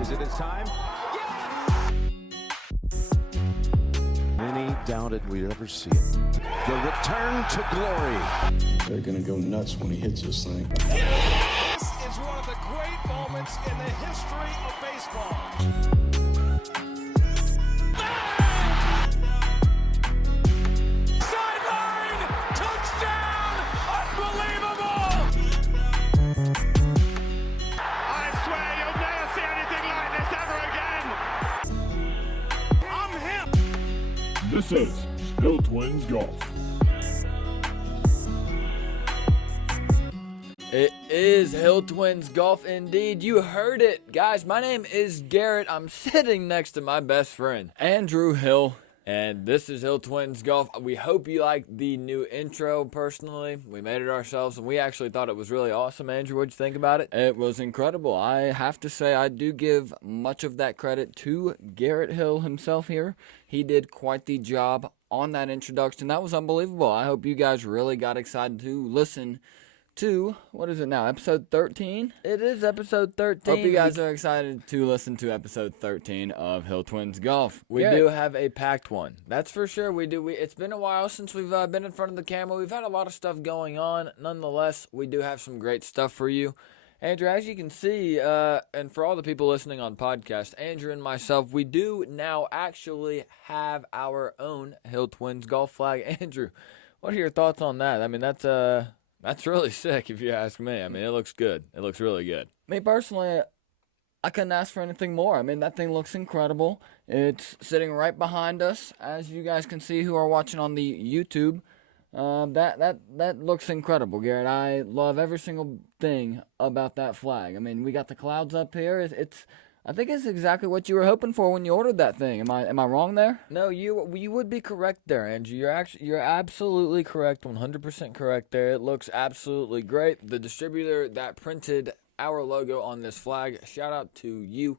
Is it his time? Many doubted we'd ever see it. The return to glory. They're gonna go nuts when he hits this thing. This is one of the great moments in the history of baseball. Sideline! Touchdown! Unbelievable! I swear you'll never see anything like this ever again! I'm him! This is HillTwinsGolf. It is HillTwinsGolf indeed. You heard it. Guys, my name is Garrett. I'm sitting next to my best friend, Andrew Hill. And this is HillTwinsGolf. We hope you liked the new intro personally. We made it ourselves, and we actually thought it was really awesome. Andrew, what'd you think about it? It was incredible. I have to say I do give much of that credit to Garrett Hill himself here. He did quite the job on that introduction. That was unbelievable. I hope you guys really got excited to listen to, what is it now, episode 13? It is episode 13. Hope you guys are excited to listen to episode 13 of HillTwinsGolf. We do have a packed one. That's for sure. We do. It's been a while since we've been in front of the camera. We've had a lot of stuff going on. Nonetheless, we do have some great stuff for you. Andrew, as you can see, and for all the people listening on podcast, Andrew and myself, we do now actually have our own HillTwinsGolf flag. Andrew, what are your thoughts on that? I mean, that's really sick if you ask me. I mean, it looks good. It looks really good. Me personally, I couldn't ask for anything more. I mean, that thing looks incredible. It's sitting right behind us, as you guys can see who are watching on the YouTube. That looks incredible, Garrett. I love every single thing about that flag. I mean, we got the clouds up here. I think it's exactly what you were hoping for when you ordered that thing. Am I wrong there? No, you would be correct there, Andrew. You're absolutely correct, 100% correct there. It looks absolutely great. The distributor that printed our logo on this flag, shout out to you.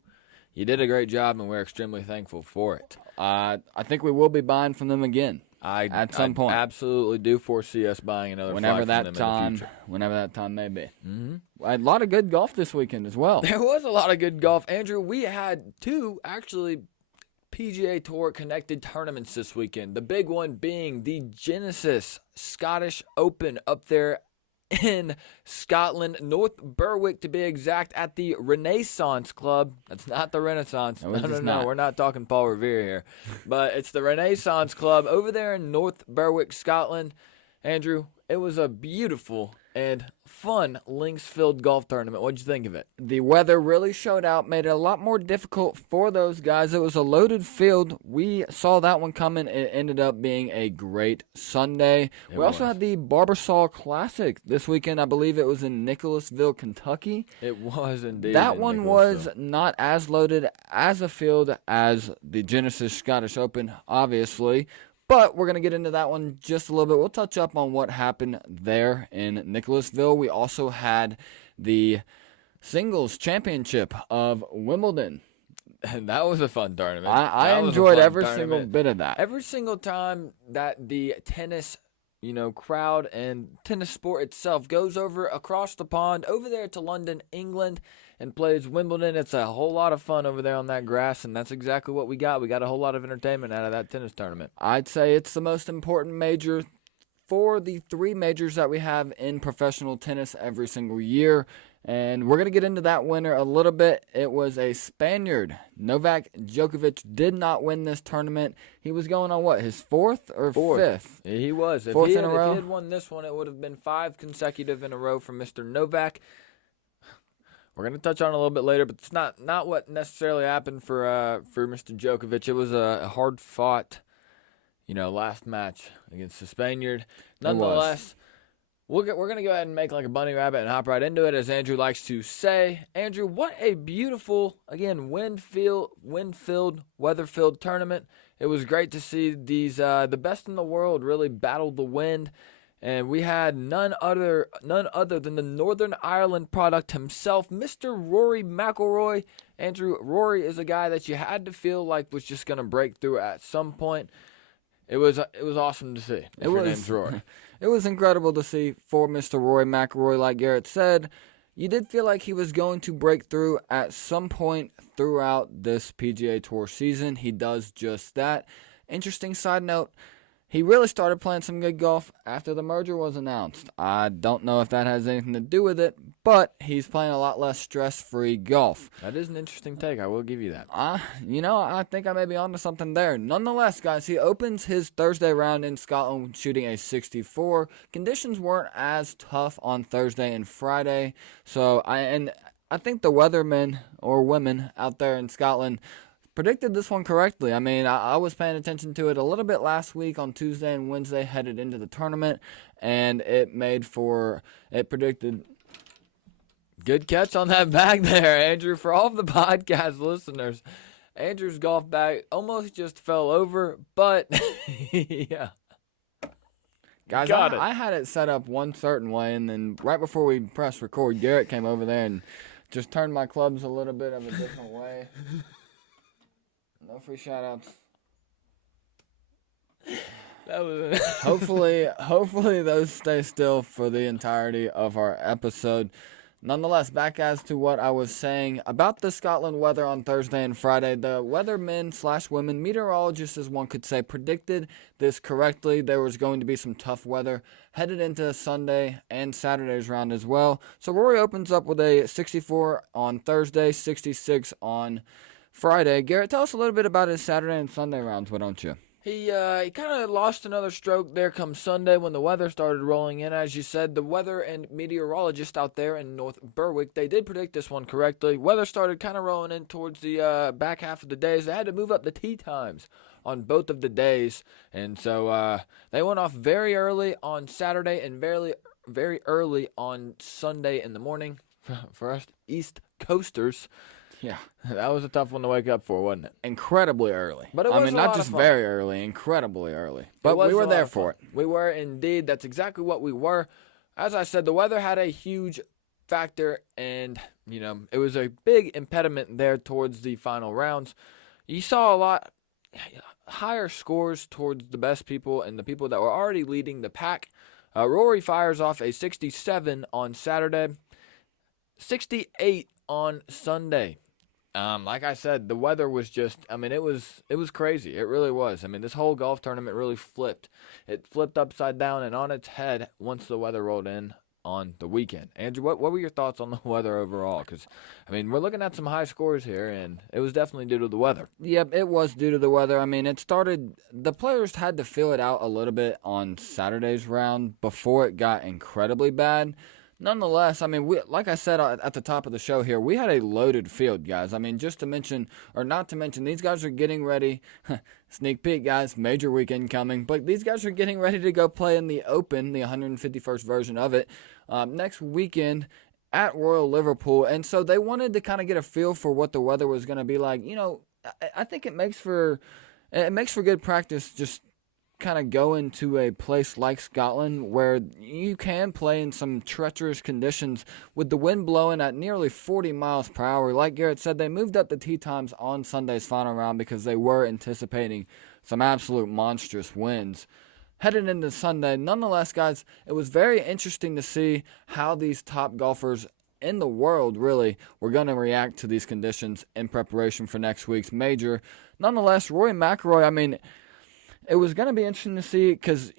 You did a great job, and we're extremely thankful for it. I think we will be buying from them again. At some point. Absolutely do foresee us buying another flag from them in the future. Whenever that time may be. Mm-hmm. A lot of good golf this weekend as well. There was a lot of good golf. Andrew, we had two, actually, PGA Tour connected tournaments this weekend. The big one being the Genesis Scottish Open up there in Scotland, North Berwick to be exact, at the Renaissance Club. That's not the Renaissance. No, we're not talking Paul Revere here. But it's the Renaissance Club over there in North Berwick, Scotland. Andrew, it was a beautiful and fun links-filled golf tournament. What'd you think of it? The weather really showed out, made it a lot more difficult for those guys. It was a loaded field. We saw that one coming. It ended up being a great Sunday. We also had the Barbasol Classic this weekend. I believe it was in Nicholasville, Kentucky. It was indeed. That one was not as loaded as a field as the Genesis Scottish Open, obviously. But we're going to get into that one just a little bit. We'll touch up on what happened there in Nicholasville. We also had the singles championship of Wimbledon. And that was a fun tournament. I enjoyed every single bit of that. Every single time that the tennis, crowd and tennis sport itself goes over across the pond, over there to London, England, and plays Wimbledon. It's a whole lot of fun over there on that grass, and that's exactly what we got. We got a whole lot of entertainment out of that tennis tournament. I'd say it's the most important major for the three majors that we have in professional tennis every single year, and we're going to get into that winner a little bit. It was a Spaniard. Novak Djokovic did not win this tournament. He was going on, his fourth or fifth? He was. Fourth in a row? If he had won this one, it would have been 5 consecutive in a row for Mr. Novak. We're going to touch on it a little bit later, but it's not what necessarily happened for Mr. Djokovic. It was a hard-fought, last match against the Spaniard. Nonetheless, we're going to go ahead and make like a bunny rabbit and hop right into it, as Andrew likes to say. Andrew, what a beautiful, again, wind-filled, weather-filled tournament. It was great to see these the best in the world really battle the wind. And we had none other than the Northern Ireland product himself, Mr. Rory McIlroy. Andrew, Rory is a guy that you had to feel like was just going to break through at some point. It was awesome to see. Your name's Rory. It was incredible to see for Mr. Rory McIlroy, like Garrett said. you did feel like he was going to break through at some point throughout this PGA Tour season. He does just that. Interesting side note, he really started playing some good golf after the merger was announced. I don't know if that has anything to do with it, but he's playing a lot less stress-free golf. That is an interesting take. I will give you that. I think I may be onto something there. Nonetheless, guys, he opens his Thursday round in Scotland shooting a 64. Conditions weren't as tough on Thursday and Friday, so I think the weathermen or women out there in Scotland predicted this one correctly. I mean, I was paying attention to it a little bit last week on Tuesday and Wednesday headed into the tournament, and it predicted. Good catch on that bag there, Andrew. For all of the podcast listeners, Andrew's golf bag almost just fell over, but yeah. Guys, I had it set up one certain way, and then right before we pressed record, Garrett came over there and just turned my clubs a little bit of a different way. No free shout-outs. Hopefully those stay still for the entirety of our episode. Nonetheless, back as to what I was saying about the Scotland weather on Thursday and Friday, the weathermen/women, meteorologists as one could say, predicted this correctly. There was going to be some tough weather headed into Sunday and Saturday's round as well. So Rory opens up with a 64 on Thursday, 66 on Friday. Garrett, tell us a little bit about his Saturday and Sunday rounds, why don't you? He kind of lost another stroke there come Sunday when the weather started rolling in. As you said, the weather and meteorologist out there in North Berwick, they did predict this one correctly. Weather started kind of rolling in towards the back half of the days. They had to move up the tee times on both of the days. And so they went off very early on Saturday and very early on Sunday in the morning for us East Coasters. Yeah, that was a tough one to wake up for, wasn't it? Incredibly early. But it was not just very early, incredibly early. But we were there for it. We were indeed. That's exactly what we were. As I said, the weather had a huge factor, and it was a big impediment there towards the final rounds. You saw a lot higher scores towards the best people and the people that were already leading the pack. Rory fires off a 67 on Saturday, 68 on Sunday. Like I said, the weather was just, it was crazy. It really was. This whole golf tournament really flipped. It flipped upside down and on its head once the weather rolled in on the weekend. Andrew, what were your thoughts on the weather overall? Because, we're looking at some high scores here, and it was definitely due to the weather. Yep, it was due to the weather. The players had to feel it out a little bit on Saturday's round before it got incredibly bad. Nonetheless, like I said at the top of the show here, we had a loaded field, guys. Just to mention, or not to mention, these guys are getting ready. Sneak peek, guys, major weekend coming. But these guys are getting ready to go play in the Open, the 151st version of it, next weekend at Royal Liverpool. And so they wanted to kind of get a feel for what the weather was going to be like. I think it makes for good practice just kind of go into a place like Scotland where you can play in some treacherous conditions with the wind blowing at nearly 40 miles per hour. Like Garrett said, they moved up the tee times on Sunday's final round because they were anticipating some absolute monstrous winds headed into Sunday. Nonetheless, guys, it was very interesting to see how these top golfers in the world really were going to react to these conditions in preparation for next week's major. Nonetheless, Rory McIlroy, it was going to be interesting to see because,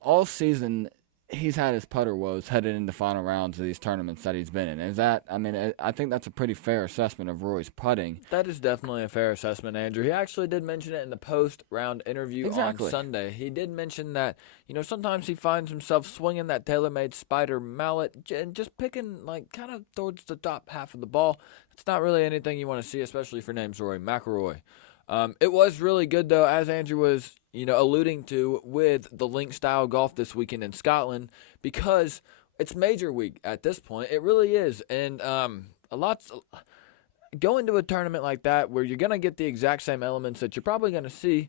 all season he's had his putter woes headed into final rounds of these tournaments that he's been in. I think that's a pretty fair assessment of Rory's putting. That is definitely a fair assessment, Andrew. He actually did mention it in the post-round interview on Sunday. He did mention that, sometimes he finds himself swinging that TaylorMade Spider mallet and just picking, kind of towards the top half of the ball. It's not really anything you want to see, especially for names Rory McIlroy. It was really good, though, as Andrew was, alluding to with the link-style golf this weekend in Scotland, because it's major week at this point. It really is. And going to a tournament like that where you're going to get the exact same elements that you're probably going to see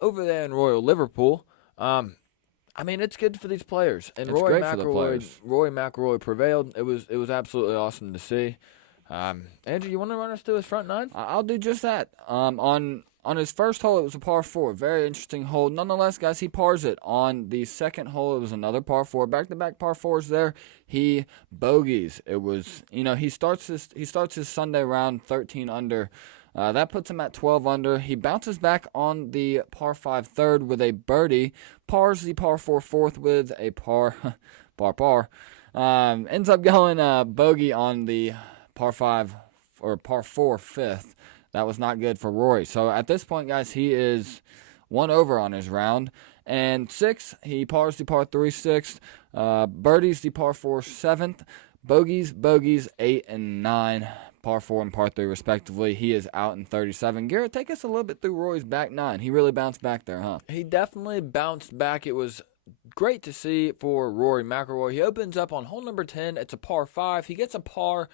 over there in Royal Liverpool, it's good for these players. And Rory McIlroy prevailed. It was absolutely awesome to see. Andrew, you want to run us through his front nine? I'll do just that. On his first hole, it was a par 4. Very interesting hole. Nonetheless, guys, he pars it. On the second hole, it was another par 4. Back-to-back par 4s there. He bogeys. It was, he starts his Sunday round 13 under. That puts him at 12 under. He bounces back on the par 5 third with a birdie. Pars the par 4 fourth with a par. Ends up going bogey on the par 5 or par 4 fifth. That was not good for Rory. So at this point, guys, he is 1 over on his round. And 6, he pars the par 3 sixth, birdies the par 4 seventh, bogeys 8 and 9, par 4 and par 3 respectively. He is out in 37. Garrett, take us a little bit through Rory's back 9. He really bounced back there, huh? He definitely bounced back. It was great to see for Rory McIlroy. He opens up on hole number 10. It's a par 5. He gets a par,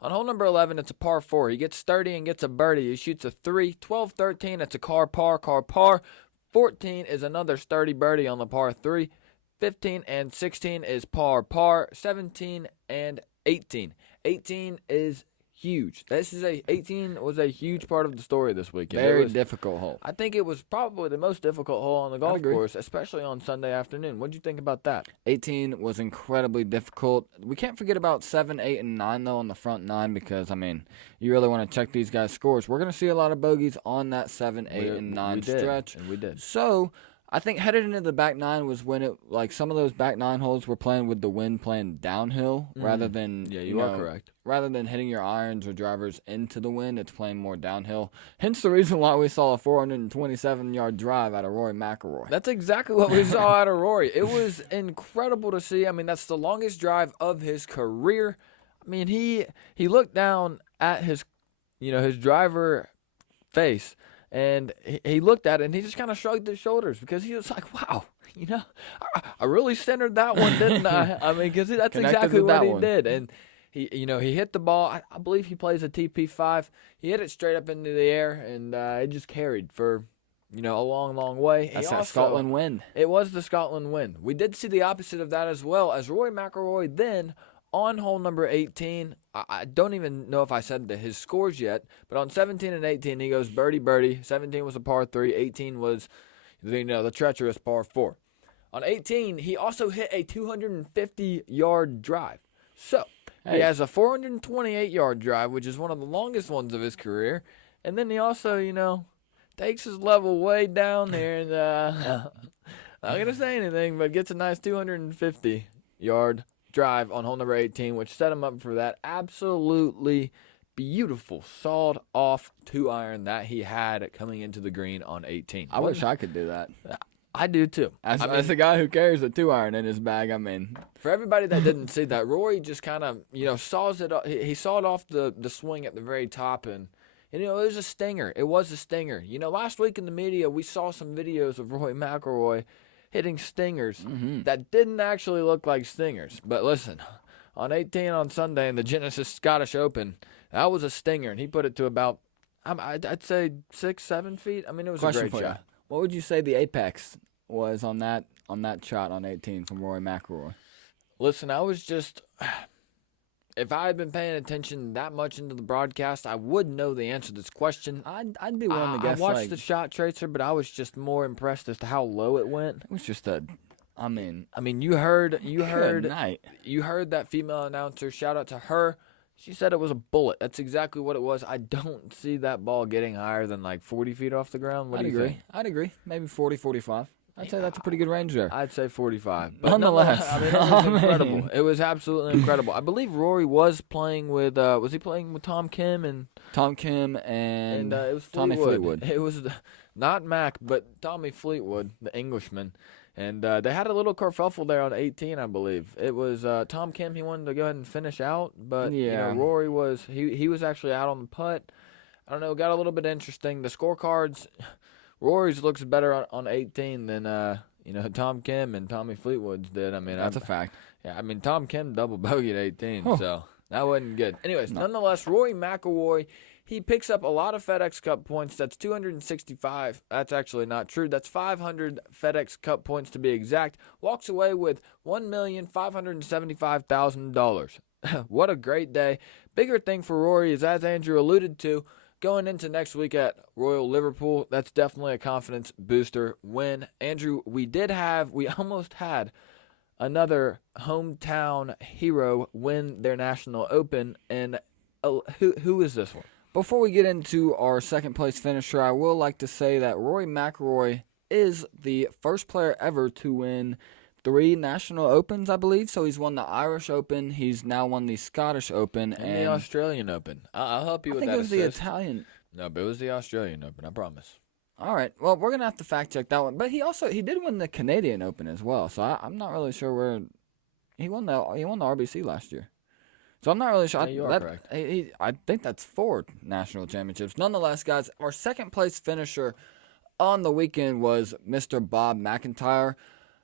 on hole number 11, it's a par 4. He gets 30 and gets a birdie. He shoots a 3. 12, 13, it's a par. 14 is another sturdy birdie on the par 3. 15 and 16 is par. 17 and 18. 18 is huge. 18 was a huge part of the story this weekend. Very difficult hole. I think it was probably the most difficult hole on the golf course, especially on Sunday afternoon. What did you think about that? 18 was incredibly difficult. We can't forget about 7, 8, and 9, though, on the front 9 because, you really want to check these guys' scores. We're going to see a lot of bogeys on that 7, 8, and 9 stretch. And we did. So, I think headed into the back 9 was when some of those back 9 holes were playing with the wind playing downhill rather than, you are correct. Rather than hitting your irons or drivers into the wind, it's playing more downhill. Hence the reason why we saw a 427-yard drive out of Rory McIlroy. That's exactly what we saw out of Rory. It was incredible to see. That's the longest drive of his career. He looked down at his driver face, and he looked at it, and he just kind of shrugged his shoulders because he was like, wow, I really centered that one, didn't I? Because that's exactly what he did. And he hit the ball. I believe he plays a TP5. He hit it straight up into the air, and it just carried for, a long, long way. That's that Scotland wind. It was the Scotland wind. We did see the opposite of that as well, as Rory McIlroy then, on hole number 18, I don't even know if I said his scores yet, but on 17 and 18, he goes birdie. 17 was a par 3. 18 was, the treacherous par 4. On 18, he also hit a 250-yard drive. So, he has a 428-yard drive, which is one of the longest ones of his career. And then he also, takes his level way down there and, not going to say anything, but gets a nice 250-yard drive on hole number 18, which set him up for that absolutely beautiful sawed-off 2-iron that he had coming into the green on 18. I wish I could do that. I do too. As a guy who carries a 2-iron in his bag, For everybody that didn't see that, Rory just kind of, saws it. He sawed off the swing at the very top, and it was a stinger. It was a stinger. Last week in the media, we saw some videos of Rory McIlroy hitting stingers that didn't actually look like stingers. But listen, on 18 on Sunday in the Genesis Scottish Open, that was a stinger, and he put it to about, I'd say 6-7 feet. It was a great shot. What would you say the apex was on that shot on 18 from Rory McIlroy? Listen, I was just, if I had been paying attention that much into the broadcast, I would know the answer to this question. I'd be willing to guess. I watched the shot tracer, but I was just more impressed as to how low it went. It was just you heard that female announcer. Shout out to her. She said it was a bullet. That's exactly what it was. I don't see that ball getting higher than like 40 feet off the ground. What do you think? I'd agree. Maybe 40, 45. I'd say that's a pretty good range there. I'd say 45. But nonetheless, it was incredible. It was absolutely incredible. I believe Rory was playing with. Was he playing with Tom Kim and it was Tommy Fleetwood. It was not Mac, but Tommy Fleetwood, the Englishman. And they had a little kerfuffle there on 18, I believe. It was Tom Kim. He wanted to go ahead and finish out, but Rory was he was actually out on the putt. I don't know. Got a little bit interesting. The scorecards, Rory's looks better on 18 than Tom Kim and Tommy Fleetwood's did. That's a fact. Yeah, Tom Kim double bogeyed 18, so that wasn't good. Anyways, nonetheless, Rory McIlroy. He picks up a lot of FedEx Cup points. That's 265. That's actually not true. That's 500 FedEx Cup points to be exact. Walks away with $1,575,000. what a great day. Bigger thing for Rory is, as Andrew alluded to, going into next week at Royal Liverpool, that's definitely a confidence booster win. Andrew, we almost had another hometown hero win their national open, and who is this one? Before we get into our second place finisher, I will like to say that Rory McIlroy is the first player ever to win 3 national opens, I believe. So he's won the Irish Open, he's now won the Scottish Open, and the Australian Open. I'll help you with that. I think it was the Italian. No, but it was the Australian Open, I promise. All right. Well, we're gonna have to fact check that one. But he did win the Canadian Open as well. So I'm not really sure where he won the RBC last year. So I'm not really sure. No, you are correct. I think that's 4 national championships. Nonetheless, guys, our second place finisher on the weekend was Mr. Bob MacIntyre.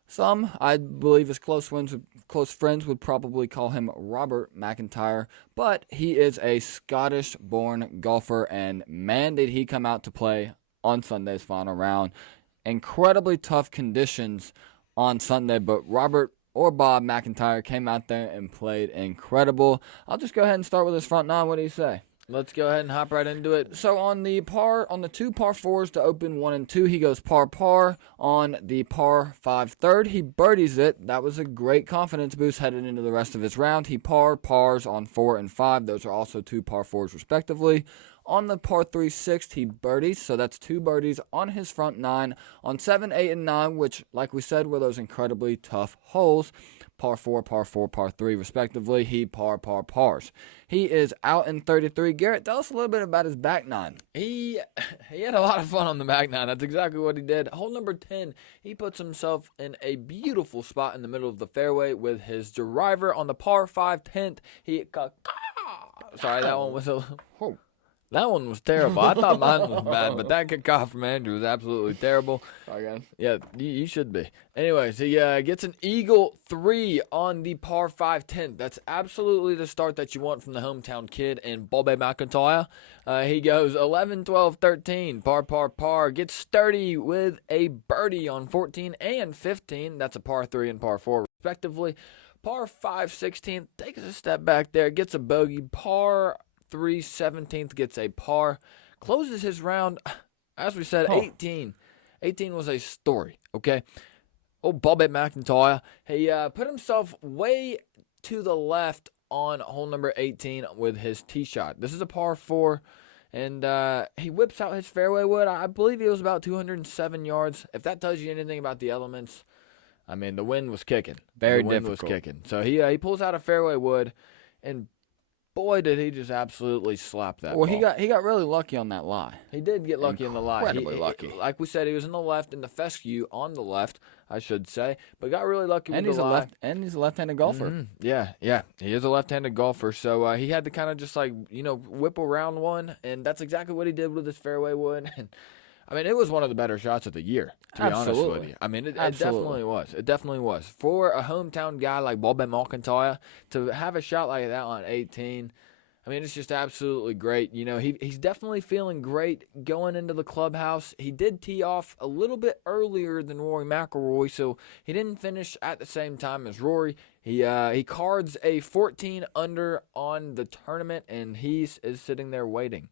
Some, I believe his close friends would probably call him Robert McIntyre, but he is a Scottish-born golfer, and man, did he come out to play on Sunday's final round. Incredibly tough conditions on Sunday, but Robert or Bob McIntyre came out there and played incredible. I'll just go ahead and start with his front 9. What do you say? Let's go ahead and hop right into it. So on the 2 par 4s to open 1 and 2, he goes par. On the par 5 third, he birdies it. That was a great confidence boost headed into the rest of his round. He pars on 4 and 5. Those are also 2 par 4s respectively. On the par 3 sixth, he birdies, so that's 2 birdies on his front 9. On 7, 8, and 9, which, like we said, were those incredibly tough holes, par 4, par 3, respectively, he pars. He is out in 33. Garrett, tell us a little bit about his back 9. He had a lot of fun on the back 9. That's exactly what he did. Hole number 10, he puts himself in a beautiful spot in the middle of the fairway with his driver on the par 5 10th. Sorry, that one was a... That one was terrible. I thought mine was bad, but that kickoff from Andrew was absolutely terrible. Sorry, guys. Yeah, you should be. Anyways, he gets an Eagle 3 on the par 5 10th. That's absolutely the start that you want from the hometown kid in Bobby McIntyre. He goes 11, 12, 13, par, gets sturdy with a birdie on 14 and 15. That's a par 3 and par 4, respectively. Par 5 16th, takes a step back there, gets a bogey. Par 3 17th gets a par, closes his round, as we said, 18. 18 was a story, okay? Bobby McIntyre, he put himself way to the left on hole number 18 with his tee shot. This is a par 4, and he whips out his fairway wood. I believe it was about 207 yards. If that tells you anything about the elements, I mean, the wind was kicking. Very difficult. The wind was kicking. So he pulls out a fairway wood, and boy, did he just absolutely slap that ball. He got really lucky on that lie. He did get lucky in the lie. Incredibly lucky. Like we said, he was in the left, in the fescue on the left, I should say, but got really lucky with the lie. And he's a left-handed golfer. Mm-hmm. Yeah, he is a left-handed golfer, so he had to kind of just whip around one, and that's exactly what he did with his fairway wood. And I mean, it was one of the better shots of the year, to be honest with you. I mean, it definitely was. It definitely was. For a hometown guy like Bobby McIntyre to have a shot like that on 18, I mean, it's just absolutely great. You know, he's definitely feeling great going into the clubhouse. He did tee off a little bit earlier than Rory McIlroy, so he didn't finish at the same time as Rory. He cards a 14 under on the tournament, and he is sitting there waiting.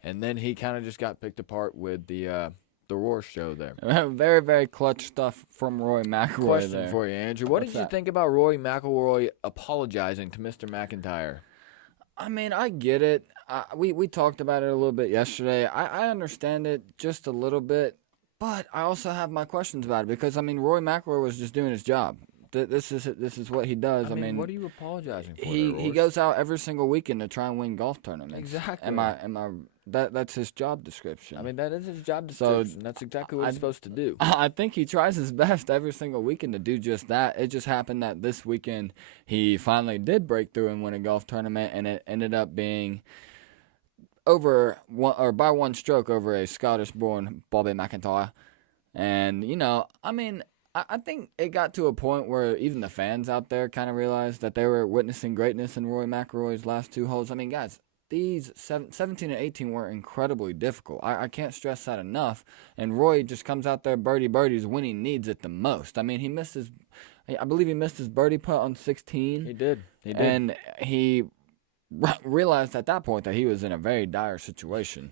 And then he kind of just got picked apart with the Roar show there. Very, very clutch stuff from Rory McIlroy. Question for you, Andrew. What did you think about Rory McIlroy apologizing to Mr. McIntyre? I mean, I get it. We talked about it a little bit yesterday. I understand it just a little bit, but I also have my questions about it because, I mean, Rory McIlroy was just doing his job. This is what he does. I mean, what are you apologizing for? He goes out every single weekend to try and win golf tournaments. Exactly. That's his job description. I mean, that is his job description. That's exactly what he's supposed to do. I think he tries his best every single weekend to do just that. It just happened that this weekend he finally did break through and win a golf tournament, and it ended up being by one stroke over a Scottish-born Bobby McIntyre. And I think it got to a point where even the fans out there kind of realized that they were witnessing greatness in Rory McIlroy's last 2 holes. I mean, guys, these 17 and 18 were incredibly difficult. I can't stress that enough. And Rory just comes out there birdies when he needs it the most. I mean, I believe he missed his birdie putt on 16. He did. He did. And he realized at that point that he was in a very dire situation.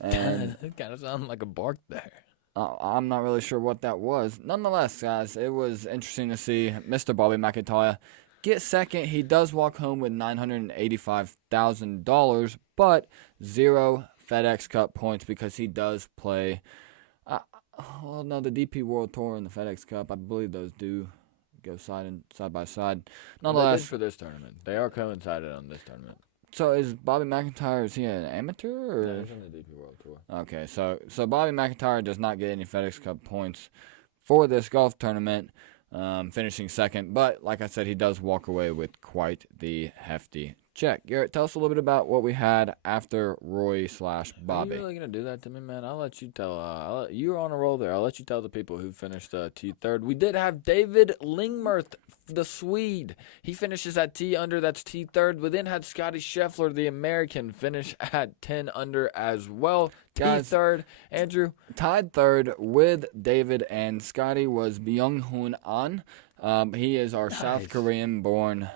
And It kind of sounded like a bark there. I'm not really sure what that was. Nonetheless, guys, it was interesting to see Mr. Bobby McIntyre get second. He does walk home with $985,000, but 0 FedEx Cup points because he does play. Well, no, the DP World Tour and the FedEx Cup, I believe those do go side by side. Nonetheless, for this tournament, they are coincided on this tournament. So is Bobby McIntyre, is he an amateur? Or? Yeah, he's on the DP World Tour. Okay, so Bobby McIntyre does not get any FedEx Cup points for this golf tournament, finishing second. But like I said, he does walk away with quite the hefty check. Garrett, tell us a little bit about what we had after Rory / Bobby. Are you really gonna do that to me, man? I'll let you tell. You're on a roll there. I'll let you tell the people who finished T3rd. We did have David Lingmerth, the Swede. He finishes at T under. That's T3rd. We then had Scottie Scheffler, the American, finish at 10 under as well. Guys, T3rd. Andrew tied third with David, and Scottie was Byung-Hun An. He is our South Korean-born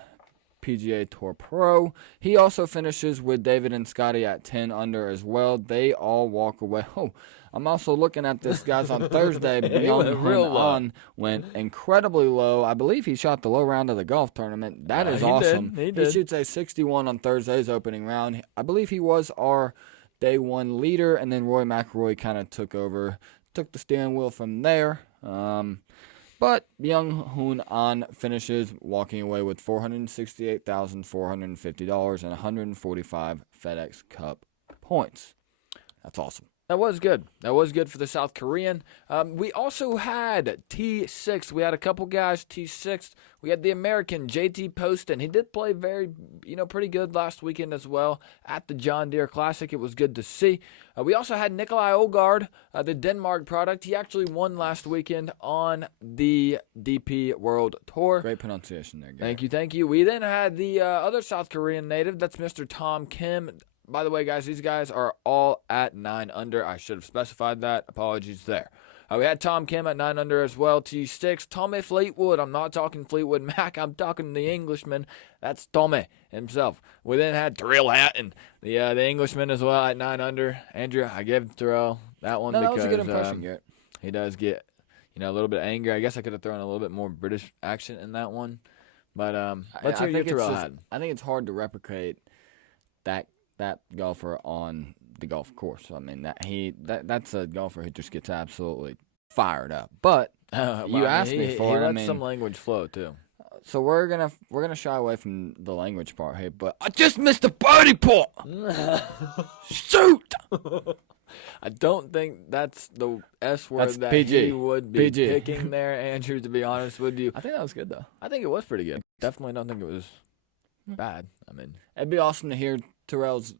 PGA Tour Pro. He also finishes with David and Scottie at 10 under as well. They all walk away. Oh, I'm also looking at this, guys, on Thursday. Byung-Hun An went incredibly low. I believe he shot the low round of the golf tournament. That is awesome. He did. He shoots a 61 on Thursday's opening round. I believe he was our day one leader, and then Rory McIlroy kind of took the steering wheel from there. But Byung-Hun An finishes walking away with $468,450 and 145 FedEx Cup points. That's awesome. That was good. That was good for the South Korean. We also had T6. We had a couple guys T6. We had the American JT Poston. He did play pretty good last weekend as well at the John Deere Classic. It was good to see. We also had Nikolai Ågaard, the Denmark product. He actually won last weekend on the DP World Tour. Great pronunciation there, Gary. Thank you. We then had the other South Korean native. That's Mr. Tom Kim. By the way, guys, these guys are all at 9 under. I should have specified that. Apologies there. We had Tom Kim at 9 under as well. T6. Tommy Fleetwood. I'm not talking Fleetwood Mac. I'm talking the Englishman. That's Tommy himself. We then had Terrell Hatton, the Englishman as well at 9 under. Andrew, I gave Terrell that one because that was a good impression, Garrett. He does get a little bit of anger. I guess I could have thrown a little bit more British accent in that one. But let's hear Terrell Hatton. I think it's hard to replicate that golfer on the golf course. I mean, that's a golfer who just gets absolutely fired up. But you asked me for it. He lets some language flow too. So we're gonna shy away from the language part here. But I just missed a birdie putt. Shoot! I don't think that's the S word that PG. he would be picking there, Andrew, to be honest with you. I think that was good, though. I think it was pretty good. Definitely don't think it was bad. I mean, it'd be awesome to hear Terrell's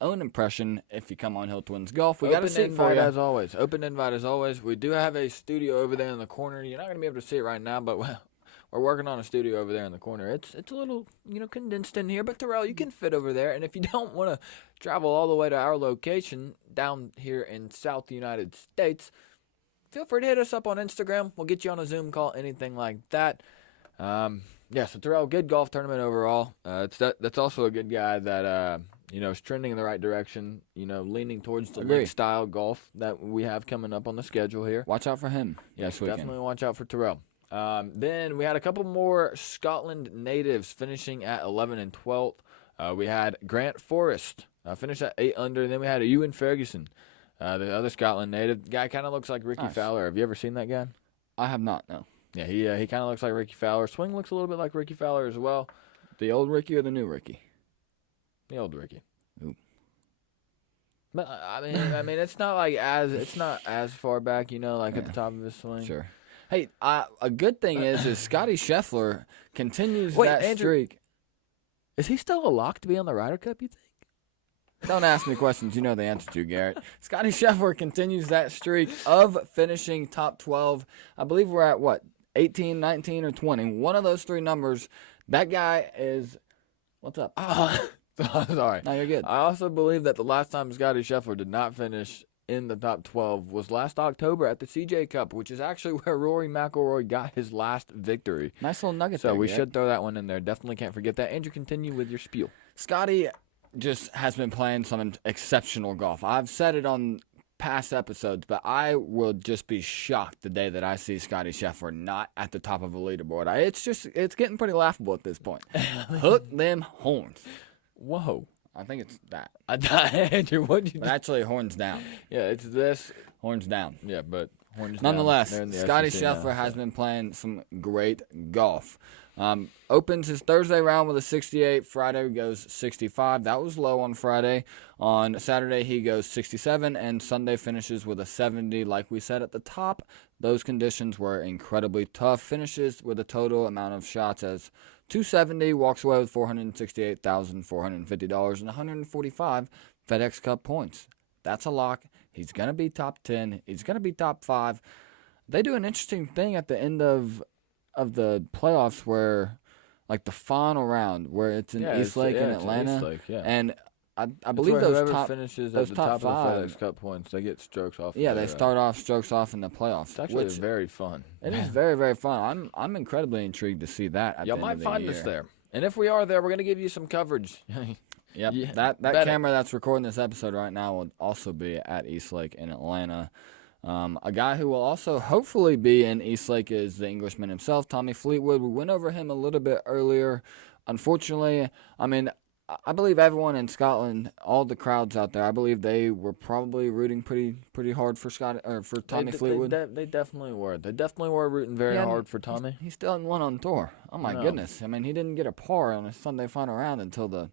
own impression if you come on Hill Twins Golf. We got a seat for you. As always. Open invite as always. We do have a studio over there in the corner. You're not going to be able to see it right now, but we're working on a studio over there in the corner. It's a little, condensed in here, but Terrell, you can fit over there. And if you don't want to travel all the way to our location down here in South United States, feel free to hit us up on Instagram. We'll get you on a Zoom call, anything like that. So Terrell, good golf tournament overall. That's also a good guy that is trending in the right direction. Leaning towards the league style golf that we have coming up on the schedule here. Watch out for him. Yes, definitely watch out for Terrell. Then we had a couple more Scotland natives finishing at 11 and 12th. We had Grant Forrest finish at 8 under. And then we had Ewan Ferguson, the other Scotland native. Guy kind of looks like Ricky Fowler. Have you ever seen that guy? I have not, no. Yeah, he kind of looks like Ricky Fowler. Swing looks a little bit like Ricky Fowler as well. The old Ricky or the new Ricky? The old Ricky. Ooh. But I mean, it's not as far back, at the top of his swing. Sure. Hey, a good thing is Scottie Scheffler continues that streak. Is he still a lock to be on the Ryder Cup, you think? Don't ask me questions you know the answer to, Garrett. Scottie Scheffler continues that streak of finishing top 12. I believe we're at, 18, 19, or 20. One of those three numbers. That guy is... What's up? Sorry. No, you're good. I also believe that the last time Scottie Scheffler did not finish in the top 12 was last October at the CJ Cup, which is actually where Rory McIlroy got his last victory. Nice little nugget So there, we Garrett. should throw that one in there. Definitely can't forget that. Andrew, continue with your spiel. Scottie just has been playing some exceptional golf. I've said it on past episodes, but I will just be shocked the day that I see Scottie Scheffler not at the top of a leaderboard. It's getting pretty laughable at this point. Hook them horns. Whoa. I think it's that. Andrew, what did you But actually, horns down. Yeah, it's this. Horns down. Yeah, but horns Nonetheless, down. They're in the Scottie SEC now, Scheffler has been playing some great golf. Opens his Thursday round with a 68. Friday goes 65. That was low on Friday. On Saturday, he goes 67. And Sunday finishes with a 70. Like we said at the top, those conditions were incredibly tough. Finishes with a total amount of shots as 270. Walks away with $468,450 and 145 FedEx Cup points. That's a lock. He's going to be top 10. He's going to be top 5. They do an interesting thing at the end of the playoffs where, like the final round, where it's in Eastlake in Atlanta. Eastlake, yeah. And I believe those those top finishes those at the top top of the five. FedEx Cup points, they get strokes off. Yeah, they start off strokes off in the playoffs. It's actually which very fun. it is very, very fun. I'm incredibly intrigued to see that. Y'all might find us there. And if we are there, we're going to give you some coverage. Yep. Yeah, that bet camera that's recording this episode right now will also be at Eastlake in Atlanta. A guy who will also hopefully be in Eastlake is the Englishman himself, Tommy Fleetwood. We went over him a little bit earlier. Unfortunately, I mean, I believe everyone in Scotland, all the crowds out there, I believe they were probably rooting pretty hard for Tommy Fleetwood. They definitely were. They definitely were rooting very hard for Tommy. He still hadn't won on tour. Oh my goodness! I mean, he didn't get a par on his Sunday final round until the.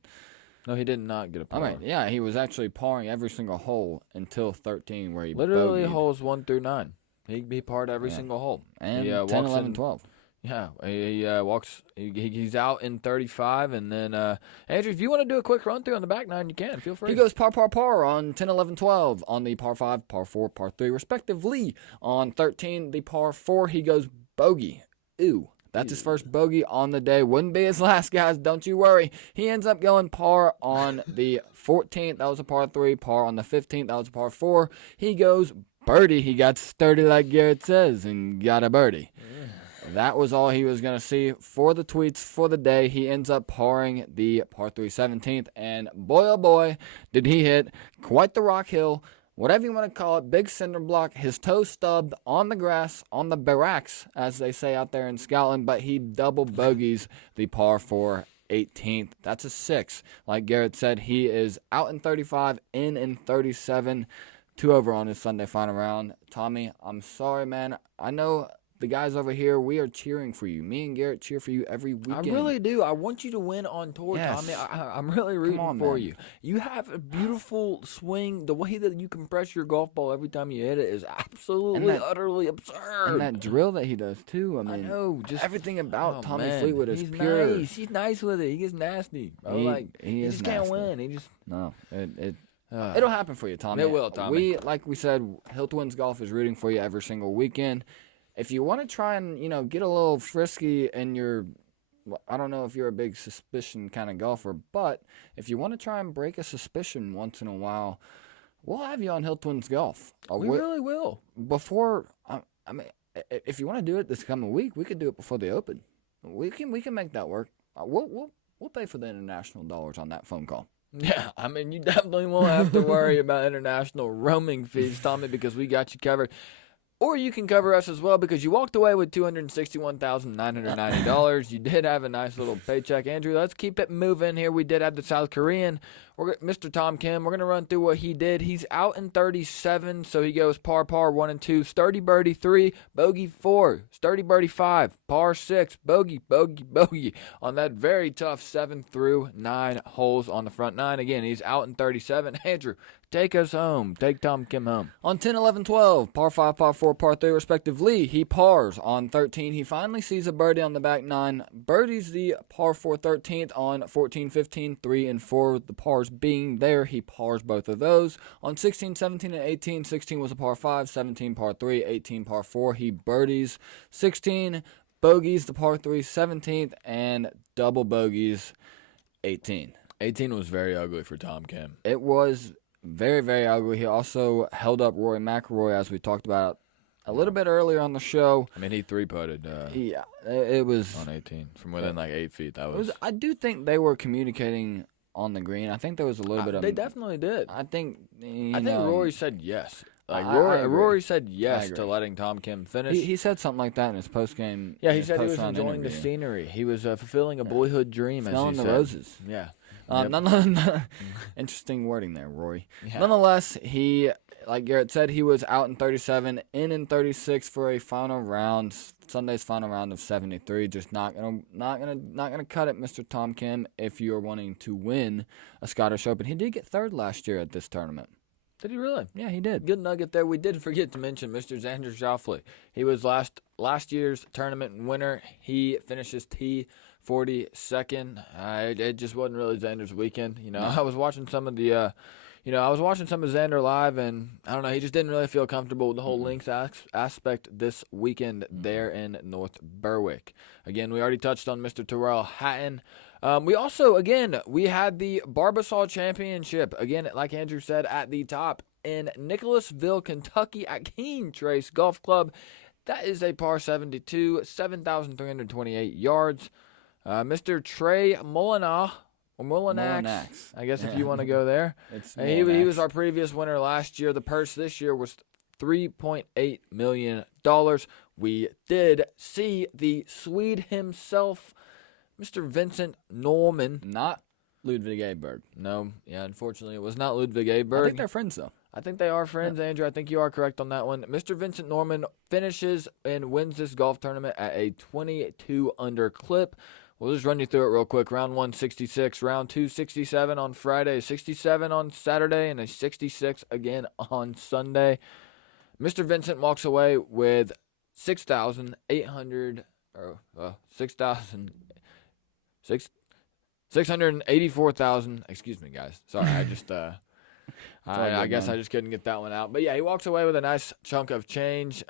No, he did not get a par. I mean, yeah, he was actually parring every single hole until 13, where he literally bogeyed. holes 1 through 9. He parred every single hole. And he, 10, walks 11, in- 12. Yeah, he walks. He's out in 35, and then Andrew, if you want to do a quick run through on the back 9, you can. Feel free. He goes par on 10, 11, 12 on the par 5, par 4, par 3, respectively. On 13, the par 4, he goes bogey. Ooh. That's his first bogey on the day. Wouldn't be his last, guys. Don't you worry. He ends up going par on the 14th. That was a par 3. Par on the 15th. That was a par 4. He goes birdie. He got sturdy like Garrett says and got a birdie. Yeah. That was all he was going to see for the tweets for the day. He ends up parring the par 3 17th. And boy, oh boy, did he hit quite the rock hill. Whatever you want to call it, big cinder block, his toe stubbed on the grass, on the barracks, as they say out there in Scotland, but he double bogeys the par 4 18th. That's a 6. Like Garrett said, he is out in 35, in 37, 2 over on his Sunday final round. Tommy, I'm sorry, man. I know the guys over here, we are cheering for you. Me and Garrett cheer for you every weekend. I really do. I want you to win on tour, Yes. Tommy. I'm really rooting for man. you. You have a beautiful swing. The way that you compress your golf ball every time you hit it is absolutely, utterly absurd. And that drill that he does, too. I mean, know, just everything about Tommy man. Fleetwood is He's pure. Nice. He's nice with it. He gets nasty. Bro. He is just can't nasty. win. He just No, it'll happen for you, Tommy. It will, Tommy. Like we said, HillTwinsGolf is rooting for you every single weekend. If you want to try and, get a little frisky in your, I don't know if you're a big suspicion kind of golfer, but if you want to try and break a suspicion once in a while, we'll have you on HillTwinsGolf. we really will. Before, I mean, if you want to do it this coming week, we could do it before the Open. We can make that work. We'll pay for the international dollars on that phone call. Yeah, I mean, you definitely won't have to worry about international roaming fees, Tommy, because we got you covered. Or you can cover us as well because you walked away with $261,990. You did have a nice little paycheck. Andrew, let's keep it moving here. We did have the South Korean, Mr. Tom Kim. We're going to run through what he did. He's out in 37, so he goes par 1 and 2, sturdy birdie 3, bogey 4, sturdy birdie 5, par 6, bogey on that very tough 7 through 9 holes on the front 9. Again, he's out in 37. Andrew, take us home. Take Tom Kim home. On 10, 11, 12, par 5, par 4, par 3, respectively, he pars. On 13, he finally sees a birdie on the back 9. Birdies the par 4 13th on 14, 15, 3, and 4. The pars being there, he pars both of those. On 16, 17, and 18, 16 was a par 5, 17 par 3, 18 par 4. He birdies 16, bogeys the par 3 17th, and double bogeys 18. 18 was very ugly for Tom Kim. It was very, very ugly. He also held up Rory McIlroy, as we talked about a little bit earlier on the show. I mean, he three-putted it was on 18 from within like 8 feet. I do think they were communicating on the green. I think there was a little bit of. They definitely did. I think Rory said yes. Like I agree. Rory said yes to letting Tom Kim finish. He said something like that in his post game. Yeah, he said he was enjoying the scenery. He was fulfilling a boyhood dream, smelling as he the said. roses. Yeah. Interesting wording there, Rory. Yeah. Nonetheless, he, like Garrett said, he was out in 37, in 36 for a final round, Sunday's final round of 73. Just not gonna cut it, Mr. Tom Kim, if you're wanting to win a Scottish Open. He did get third last year at this tournament. Did he really? Yeah, he did. Good nugget there. We did forget to mention Mr. Xander Schauffele. He was last year's tournament winner. He finishes T42nd. It just wasn't really Xander's weekend. You know, I was watching some of the, Xander live, and I don't know, he just didn't really feel comfortable with the whole links aspect this weekend there in North Berwick. Again, we already touched on Mr. Terrell Hatton. We also, again, we had the Barbasol Championship, again, like Andrew said, at the top in Nicholasville, Kentucky at Keen Trace Golf Club. That is a par 72, 7,328 yards. Mr. Trey Mullinax, I guess if you want to go there. He was our previous winner last year. The purse this year was $3.8 million. We did see the Swede himself, Mr. Vincent Norrman. Not Ludwig Aberg. No, unfortunately, it was not Ludwig Aberg. I think they're friends, though. I think they are friends, Andrew. I think you are correct on that one. Mr. Vincent Norrman finishes and wins this golf tournament at a 22 under clip. We'll just run you through it real quick. Round 1, 66. Round 2, 67 on Friday. 67 on Saturday. And a 66 again on Sunday. Mr. Vincent walks away with 684,000. Excuse me, guys. Sorry, I just I guess I just couldn't get that one out. But yeah, he walks away with a nice chunk of change.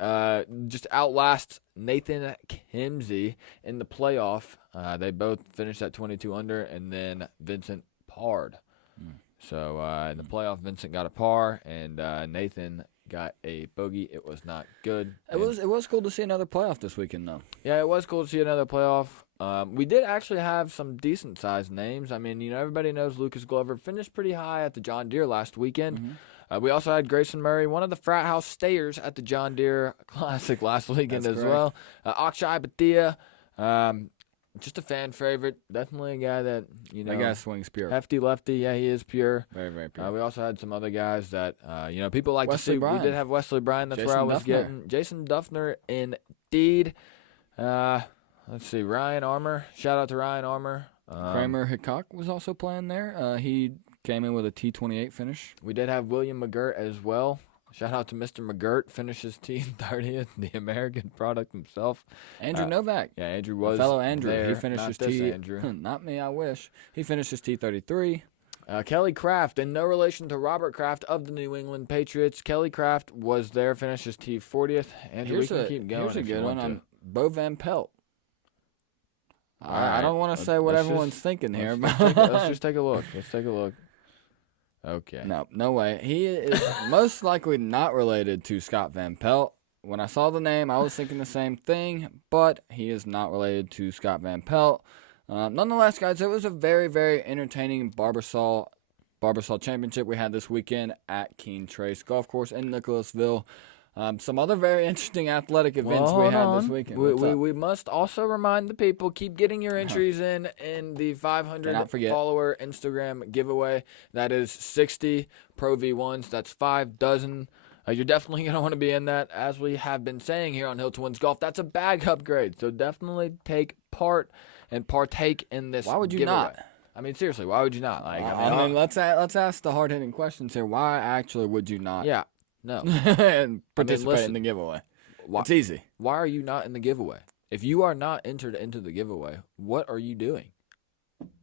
Just outlasts Nathan Kimsey in the playoff. They both finished at 22 under, and then Vincent parred. So in the playoff, Vincent got a par, and Nathan got a bogey. It was not good. It was cool to see another playoff this weekend, though. Yeah, it was cool to see another playoff. We did actually have some decent-sized names. I mean, everybody knows Lucas Glover finished pretty high at the John Deere last weekend. We also had Grayson Murray, one of the frat house stayers at the John Deere Classic last weekend well. Akshay Bhatia, just a fan favorite. Definitely a guy that, That guy swings pure. Hefty lefty. Yeah, he is pure. Very, very pure. We also had some other guys that, people like Wesley to see. Bryan. We did have Wesley Bryan. That's where I was getting. Jason Duffner, indeed. Let's see, Ryan Armour. Shout out to Ryan Armour. Kramer Hickok was also playing there. He came in with a T28 finish. We did have William McGirt as well. Shout out to Mr. McGirt. Finishes T30th, the American product himself. Andrew Novak. Yeah, Andrew was fellow Andrew. there. He finished his T. Andrew. Not me, I wish. He finished his T33. Kelly Craft, in no relation to Robert Kraft of the New England Patriots. Kelly Craft was there, finished his T40th. Andrew, we can keep going. Here's a good one. Bo Van Pelt. Right. I don't want to say what everyone's thinking here, but let's just take a look. Okay. No way. He is most likely not related to Scott Van Pelt. When I saw the name, I was thinking the same thing, but he is not related to Scott Van Pelt. Nonetheless, guys, it was a very, very entertaining Barbasol Championship we had this weekend at Keen Trace Golf Course in Nicholasville. Some other very interesting athletic events we had this weekend. We must also remind the people, keep getting your entries in the 500 follower Instagram giveaway. That is 60 Pro V1s. That's 5 dozen. You're definitely going to want to be in that. As we have been saying here on Hill Twins Golf, that's a bag upgrade. So definitely take part and partake in this giveaway. Why would you not? I mean, seriously, why would you not? Let's ask the hard-hitting questions here. Why actually would you not? Yeah. No. And participate in the giveaway. It's easy. Why are you not in the giveaway? If you are not entered into the giveaway, what are you doing?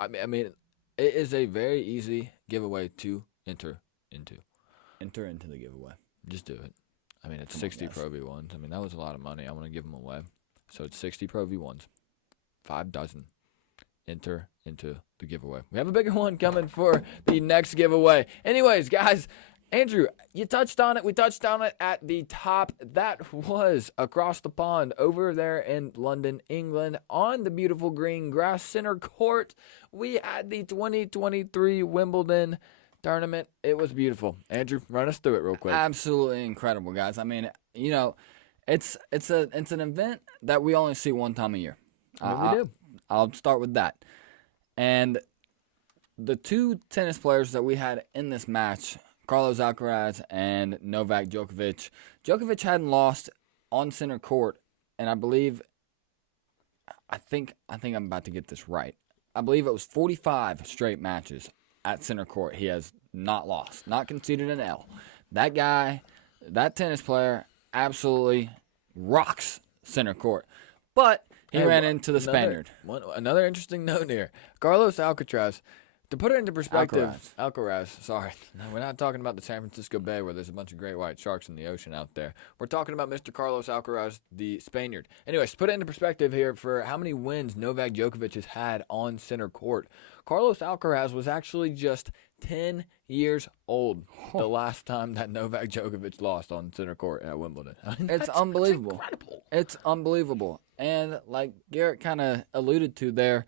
I mean, it is a very easy giveaway to enter into. Enter into the giveaway. Just do it. I mean, it's 60 Pro V1s. I mean, that was a lot of money. I want to give them away. So it's 60 Pro V1s. 5 dozen. Enter into the giveaway. We have a bigger one coming for the next giveaway. Anyways, guys, Andrew, you touched on it. We touched on it at the top. That was across the pond over there in London, England, on the beautiful green grass center court. We had the 2023 Wimbledon tournament. It was beautiful. Andrew, run us through it real quick. Absolutely incredible, guys. I mean, it's an event that we only see one time a year. We do. I'll start with that. And the two tennis players that we had in this match, Carlos Alcaraz and Novak Djokovic. Djokovic hadn't lost on center court, and I think I'm about to get this right. I believe it was 45 straight matches at center court. He has not lost, not conceded an L. That guy, that tennis player, absolutely rocks center court. But he ran into the Spaniard. Another interesting note here. Carlos Alcaraz. To put it into perspective, Alcaraz, sorry. No, we're not talking about the San Francisco Bay where there's a bunch of great white sharks in the ocean out there. We're talking about Mr. Carlos Alcaraz, the Spaniard. Anyways, to put it into perspective here for how many wins Novak Djokovic has had on center court. Carlos Alcaraz was actually just 10 years old the last time that Novak Djokovic lost on center court at Wimbledon. I mean, It's unbelievable. It's incredible. It's unbelievable. And like Garrett kind of alluded to there,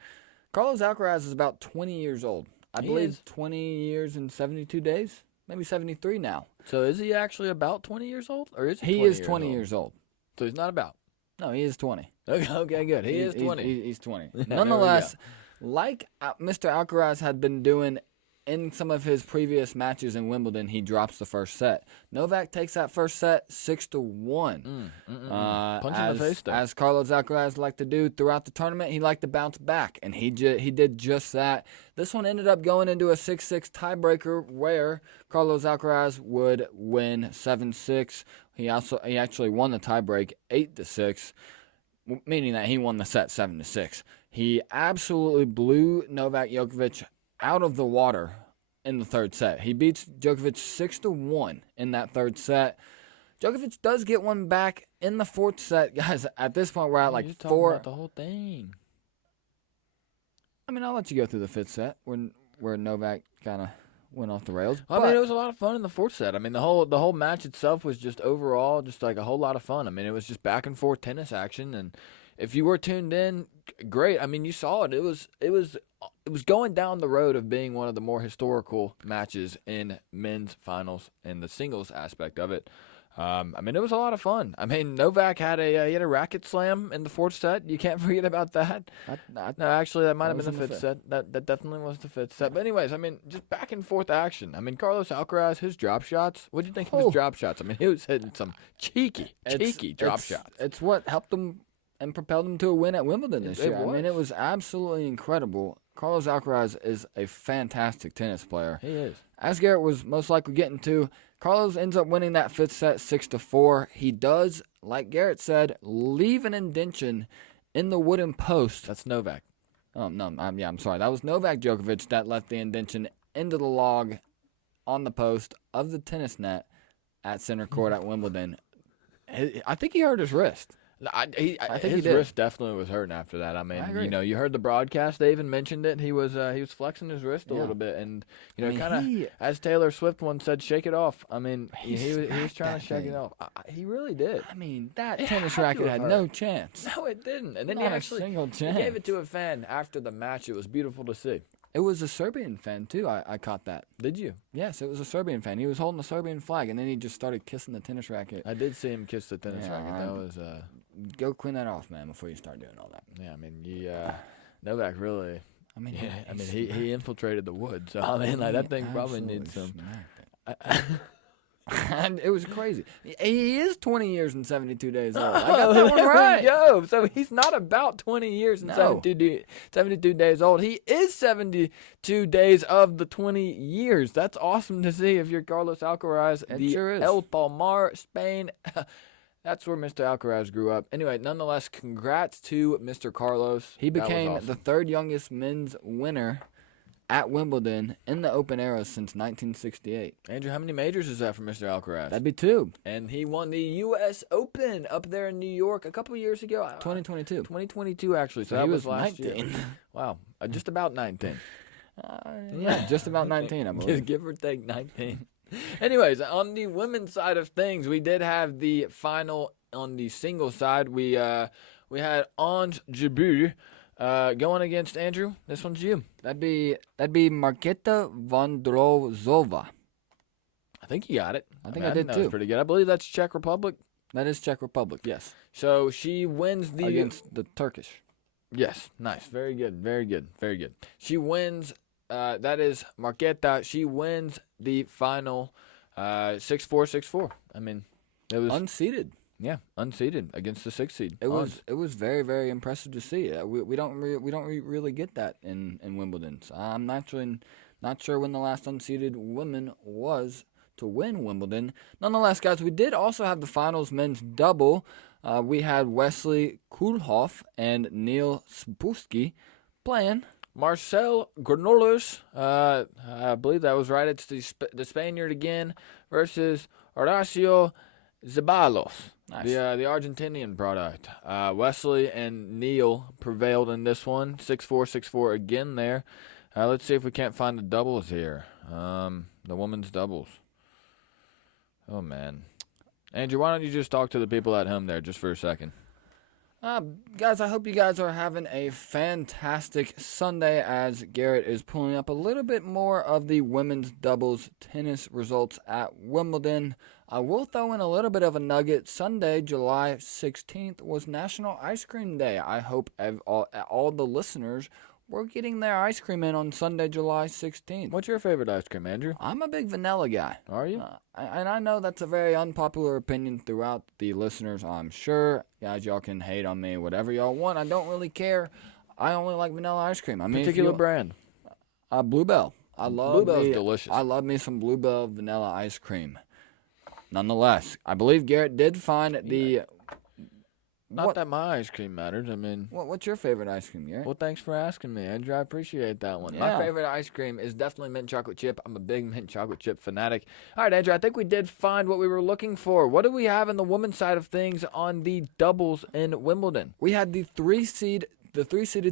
Carlos Alcaraz is about 20 years old. I believe 20 years and 72 days, maybe 73 now. So is he actually about 20 years old? Or is He is 20 years old. So he's not about. No, he is 20. Okay, good. He is 20. He's 20. Yeah, Nonetheless, like Mr. Alcaraz had been doing in some of his previous matches in Wimbledon, he drops the first set. Novak takes that first set 6-1. Punch in the face, though. As Carlos Alcaraz liked to do throughout the tournament, he liked to bounce back, and he did just that. This one ended up going into a 6-6 tiebreaker where Carlos Alcaraz would win 7-6. He actually won the tiebreak 8-6, meaning that he won the set 7-6. He absolutely blew Novak Djokovic out of the water in the third set. He beats Djokovic 6-1 in that third set. Djokovic does get one back in the fourth set. Guys, at this point, we're at like You're 4. talking about the whole thing. I mean, I'll let you go through the fifth set where Novak kind of went off the rails. I mean, it was a lot of fun in the fourth set. I mean, the whole match itself was just overall just like a whole lot of fun. I mean, it was just back and forth tennis action, and if you were tuned in, great. I mean, you saw it. It was going down the road of being one of the more historical matches in men's finals and the singles aspect of it. I mean, it was a lot of fun. I mean, Novak had a racket slam in the fourth set. You can't forget about that. No, actually, that might have been the fifth set. That definitely was the fifth set. But anyways, I mean, just back and forth action. I mean, Carlos Alcaraz, his drop shots. What did you think of his drop shots? I mean, he was hitting some cheeky drop shots. It's what helped him and propelled him to a win at Wimbledon this year. I mean, it was absolutely incredible. Carlos Alcaraz is a fantastic tennis player. He is. As Garrett was most likely getting to, Carlos ends up winning that fifth set 6-4. He does, like Garrett said, leave an indention in the wooden post. That's Novak. Oh, no, I'm sorry. That was Novak Djokovic that left the indention into the log on the post of the tennis net at center court at Wimbledon. I think he hurt his wrist. I think his wrist definitely was hurting after that. I mean, you heard the broadcast. They even mentioned it. He was flexing his wrist a little bit, and kind of as Taylor Swift once said, "Shake it off." I mean, he was trying to shake it off. He really did. I mean, that tennis racket had no chance. No, it didn't. And then Not a single chance. He gave it to a fan after the match. It was beautiful to see. It was a Serbian fan, too. I caught that. Did you? Yes, it was a Serbian fan. He was holding the Serbian flag, and then he just started kissing the tennis racket. I did see him kiss the tennis racket. That was Go clean that off, man, before you start doing all that. Yeah, I mean, Novak really. I mean, he infiltrated the wood. So I mean, like that thing probably needs some. And it was crazy. He is 20 years and 72 days old. I got that one right. Yo, so he's not about 20 years and 72 days old. He is 72 days of the 20 years. That's awesome to see if you're Carlos Alcaraz. It sure is. El Palmar, Spain. That's where Mr. Alcaraz grew up. Anyway, nonetheless, congrats to Mr. Carlos. He became the third youngest men's winner at Wimbledon in the Open era since 1968. Andrew, how many majors is that for Mr. Alcaraz? That'd be 2. And he won the U.S. Open up there in New York a couple of years ago. 2022. 2022, actually. So he that was last 19. year. Wow. Just about 19. Yeah, just about 19, I believe. Give or take 19. Anyways, on the women's side of things, we did have the final on the singles side. We had Ange Jabeur going against Andrew. This one's you. That'd be Marketa Vondrozova. I think you got it. I think I did that too. was pretty good. I believe that's Czech Republic. That is Czech Republic. Yes. So she wins the Against the Turkish. Yes, nice, very good, very good, very good. She wins. That is Marketa. She wins the final 6-4, 6-4. I mean, it was Unseeded. Yeah, unseeded against the 6th seed. It was very, very impressive to see. We don't really get that in Wimbledon. So I'm not sure when the last unseeded woman was to win Wimbledon. Nonetheless, guys, we did also have the finals men's double. We had Wesley Koolhof and Neil Spusky playing. Marcel Granollers, I believe that was right. It's the Spaniard again versus Horacio Zeballos, Nice. the Argentinian product. Wesley and Neil prevailed in this one, 6-4, 6-4 again there. Let's see if we can't find the doubles here. The women's doubles. Oh, man. Andrew, why don't you just talk to the people at home there just for a second? Guys, I hope you guys are having a fantastic Sunday as Garrett is pulling up a little bit more of the women's doubles tennis results at Wimbledon. I will throw in a little bit of a nugget. Sunday, July 16th, was National Ice Cream Day. I hope all the listeners were getting their ice cream in on Sunday, July 16th. What's your favorite ice cream, Andrew? I'm a big vanilla guy. Are you? And I know that's a very unpopular opinion throughout the listeners, I'm sure. Guys, y'all can hate on me, whatever y'all want. I don't really care. I only like vanilla ice cream. I mean, Particular brand? Bluebell. Bluebell's delicious. I love me some Bluebell vanilla ice cream. Nonetheless, I believe Garrett did find the... Not that my ice cream matters. I mean... What's your favorite ice cream, Garrett? Well, thanks for asking me, Andrew. I appreciate that one. Yeah. My favorite ice cream is definitely mint chocolate chip. I'm a big mint chocolate chip fanatic. All right, Andrew, I think we did find what we were looking for. What do we have in the women's side of things on the doubles in Wimbledon? We had the three-seeded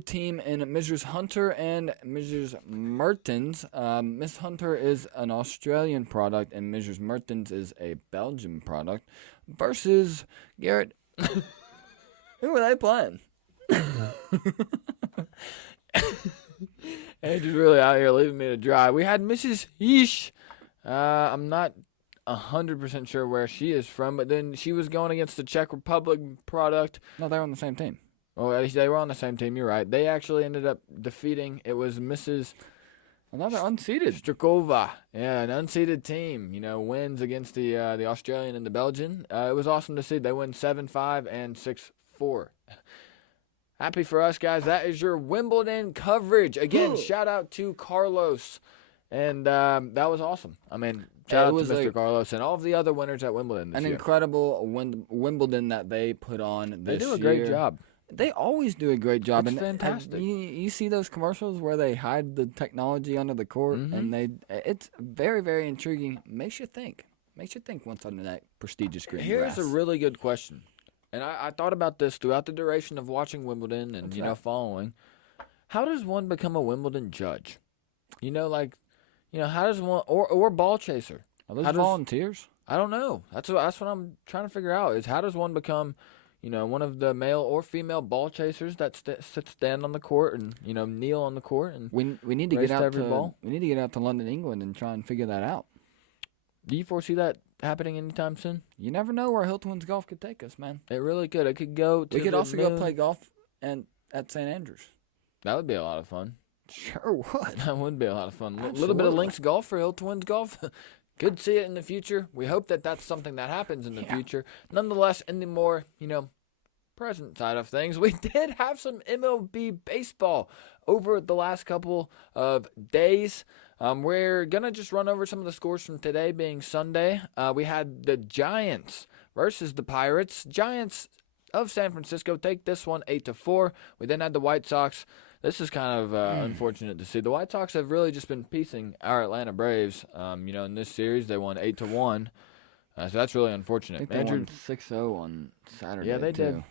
team in Mrs. Hunter and Mrs. Mertens. Miss Hunter is an Australian product, and Mrs. Mertens is a Belgian product. Versus Garrett. Who were they playing? Andrew's really out here leaving me to dry. We had Mrs. Yeesh. I'm not 100% sure where she is from, but then she was going against the Czech Republic product. No, they were on the same team. Oh, they were on the same team. You're right. They actually ended up defeating. It was Mrs. Another unseeded. Strakova. Yeah, an unseeded team. Wins against the Australian and the Belgian. It was awesome to see. They win 7-5 and 6-4. Happy for us, guys. That is your Wimbledon coverage. Again, shout out to Carlos. And that was awesome. I mean, shout out to Mr. Carlos and all of the other winners at Wimbledon this year. An incredible Wimbledon that they put on this year. They do a great job. They always do a great job. It's fantastic. You see those commercials where they hide the technology under the court, and it's very, very intriguing. Makes you think. Once under that prestigious green Here's grass. a really good question. And I thought about this throughout the duration of watching Wimbledon and, following. How does one become a Wimbledon judge? How does one, or ball chaser? Are those volunteers? I don't know. That's what I'm trying to figure out is how does one become, one of the male or female ball chasers that stand on the court and, kneel on the court and we need to race get out every ball? We need to get out to London, England and try and figure that out. Do you foresee that happening anytime soon? You never know where HillTwinsGolf could take us, man. It really could. It could go to We could the also moon. go play golf at St. Andrews. That would be a lot of fun. Sure would. That would be a lot of fun. A little bit Absolutely. of links golf for HillTwinsGolf. Could see it in the future. We hope that that's something that happens in the future. Nonetheless, in the more, present side of things, we did have some MLB baseball over the last couple of days. We're going to just run over some of the scores from today being Sunday. We had the Giants versus the Pirates. Giants of San Francisco take this one 8-4. We then had the White Sox. This is kind of unfortunate to see. The White Sox have really just been piecing our Atlanta Braves. In this series, they won 8-1. So that's really unfortunate. I think they won 6-0 on Saturday. Yeah, they did.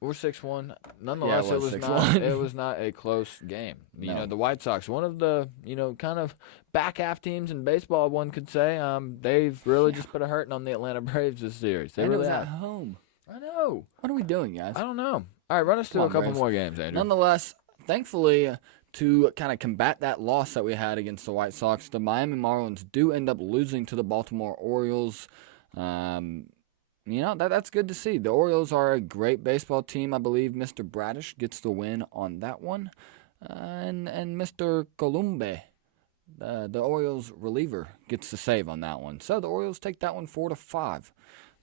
We're 6-1. Nonetheless, Yeah, it was 6-1. not. It was not a close game. You No. know, the White Sox, one of the kind of back half teams in baseball, one could say. They've really just put a hurting on the Atlanta Braves this series. They And really it was have. at home. I know. What are we doing, guys? I don't know. All right, run us through Come a on, couple Braves. more games, Andrew. Nonetheless, thankfully, to kind of combat that loss that we had against the White Sox, the Miami Marlins do end up losing to the Baltimore Orioles. That's good to see. The Orioles are a great baseball team. I believe Mr. Bradish gets the win on that one. And Mr. Columbe, the Orioles reliever, gets the save on that one. So the Orioles take that one 4-5.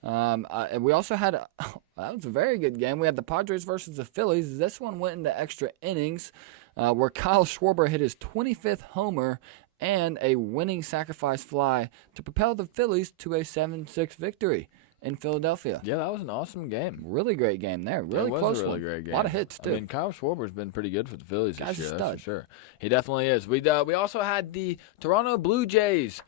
And we also had that was a very good game. We had the Padres versus the Phillies. This one went into extra innings, where Kyle Schwarber hit his 25th homer and a winning sacrifice fly to propel the Phillies to a 7-6 victory in Philadelphia. Yeah, that was an awesome game. Really great game there. Really It was close a really one. great game. A lot of hits too. I mean, Kyle Schwarber's been pretty good for the Phillies Guy's this a year, that's for stud. sure. He definitely is. We also had the Toronto Blue Jays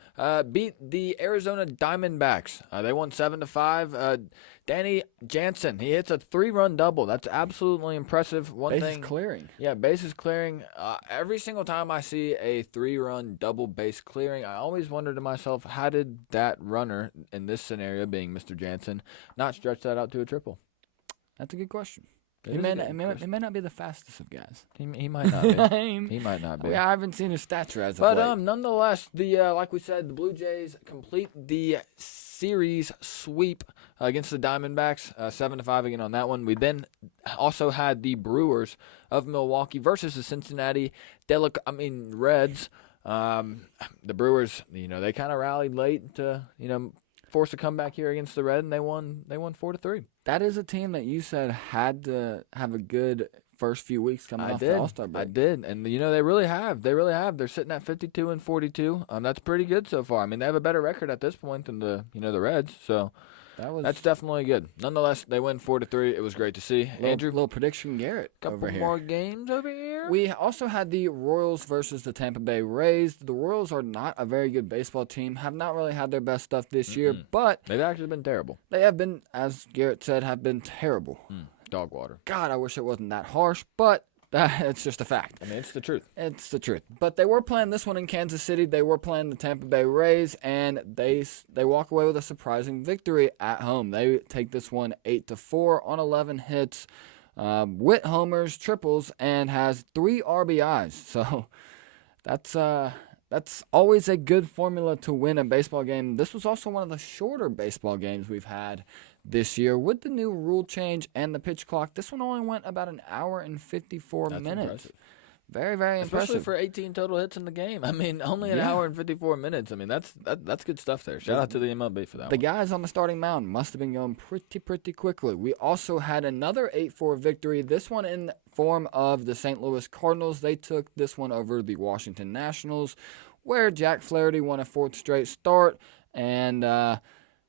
beat the Arizona Diamondbacks. They won 7-5. Danny Jansen, he hits a 3-run double. That's absolutely impressive. Bases clearing. Yeah, bases clearing. Every single time I see a 3-run double base clearing, I always wonder to myself, how did that runner, in this scenario being Mr. Jansen, not stretch that out to a triple? That's a good question. It He is may, a not, good he, may, question. he may not be the fastest of guys. He might not be. He might not be. I haven't seen his stats as of But late. nonetheless, like we said, the Blue Jays complete the series sweep against the Diamondbacks, 7-5 again on that one. We then also had the Brewers of Milwaukee versus the Cincinnati Reds. The Brewers, they kind of rallied late to, force a comeback here against the Red, and they won 4-3. That is a team that you said had to have a good first few weeks coming off the All-Star break. I did, and they really have. They really have. They're sitting at 52-42. That's pretty good so far. I mean, they have a better record at this point than the Reds. So that's definitely good. Nonetheless, they win 4-3. It was great to see. Andrew, Little prediction, Garrett. couple over here. more games over here. We also had the Royals versus the Tampa Bay Rays. The Royals are not a very good baseball team, have not really had their best stuff this year, but They've actually been terrible. they have been, as Garrett said, have been terrible. Dog water. God, I wish it wasn't that harsh, but it's just a fact. I mean, it's the truth. It's the truth. But they were playing this one in Kansas City. They were playing the Tampa Bay Rays, and they walk away with a surprising victory at home. They take this one 8-4 on 11 hits, with homers, triples, and has 3 RBIs. So that's always a good formula to win a baseball game. This was also one of the shorter baseball games we've had this year with the new rule change and the pitch clock. This one only went about an hour and 54 minutes. Impressive. Very, very Especially impressive. for 18 total hits in the game. I mean, only an hour and 54 minutes. I mean, that's good stuff there. Shout out to the MLB for that The one. guys on the starting mound must have been going pretty quickly. We also had another 8-4 victory, this one in form of the St. Louis Cardinals. They took this one over the Washington Nationals, where Jack Flaherty won a 4th straight start, and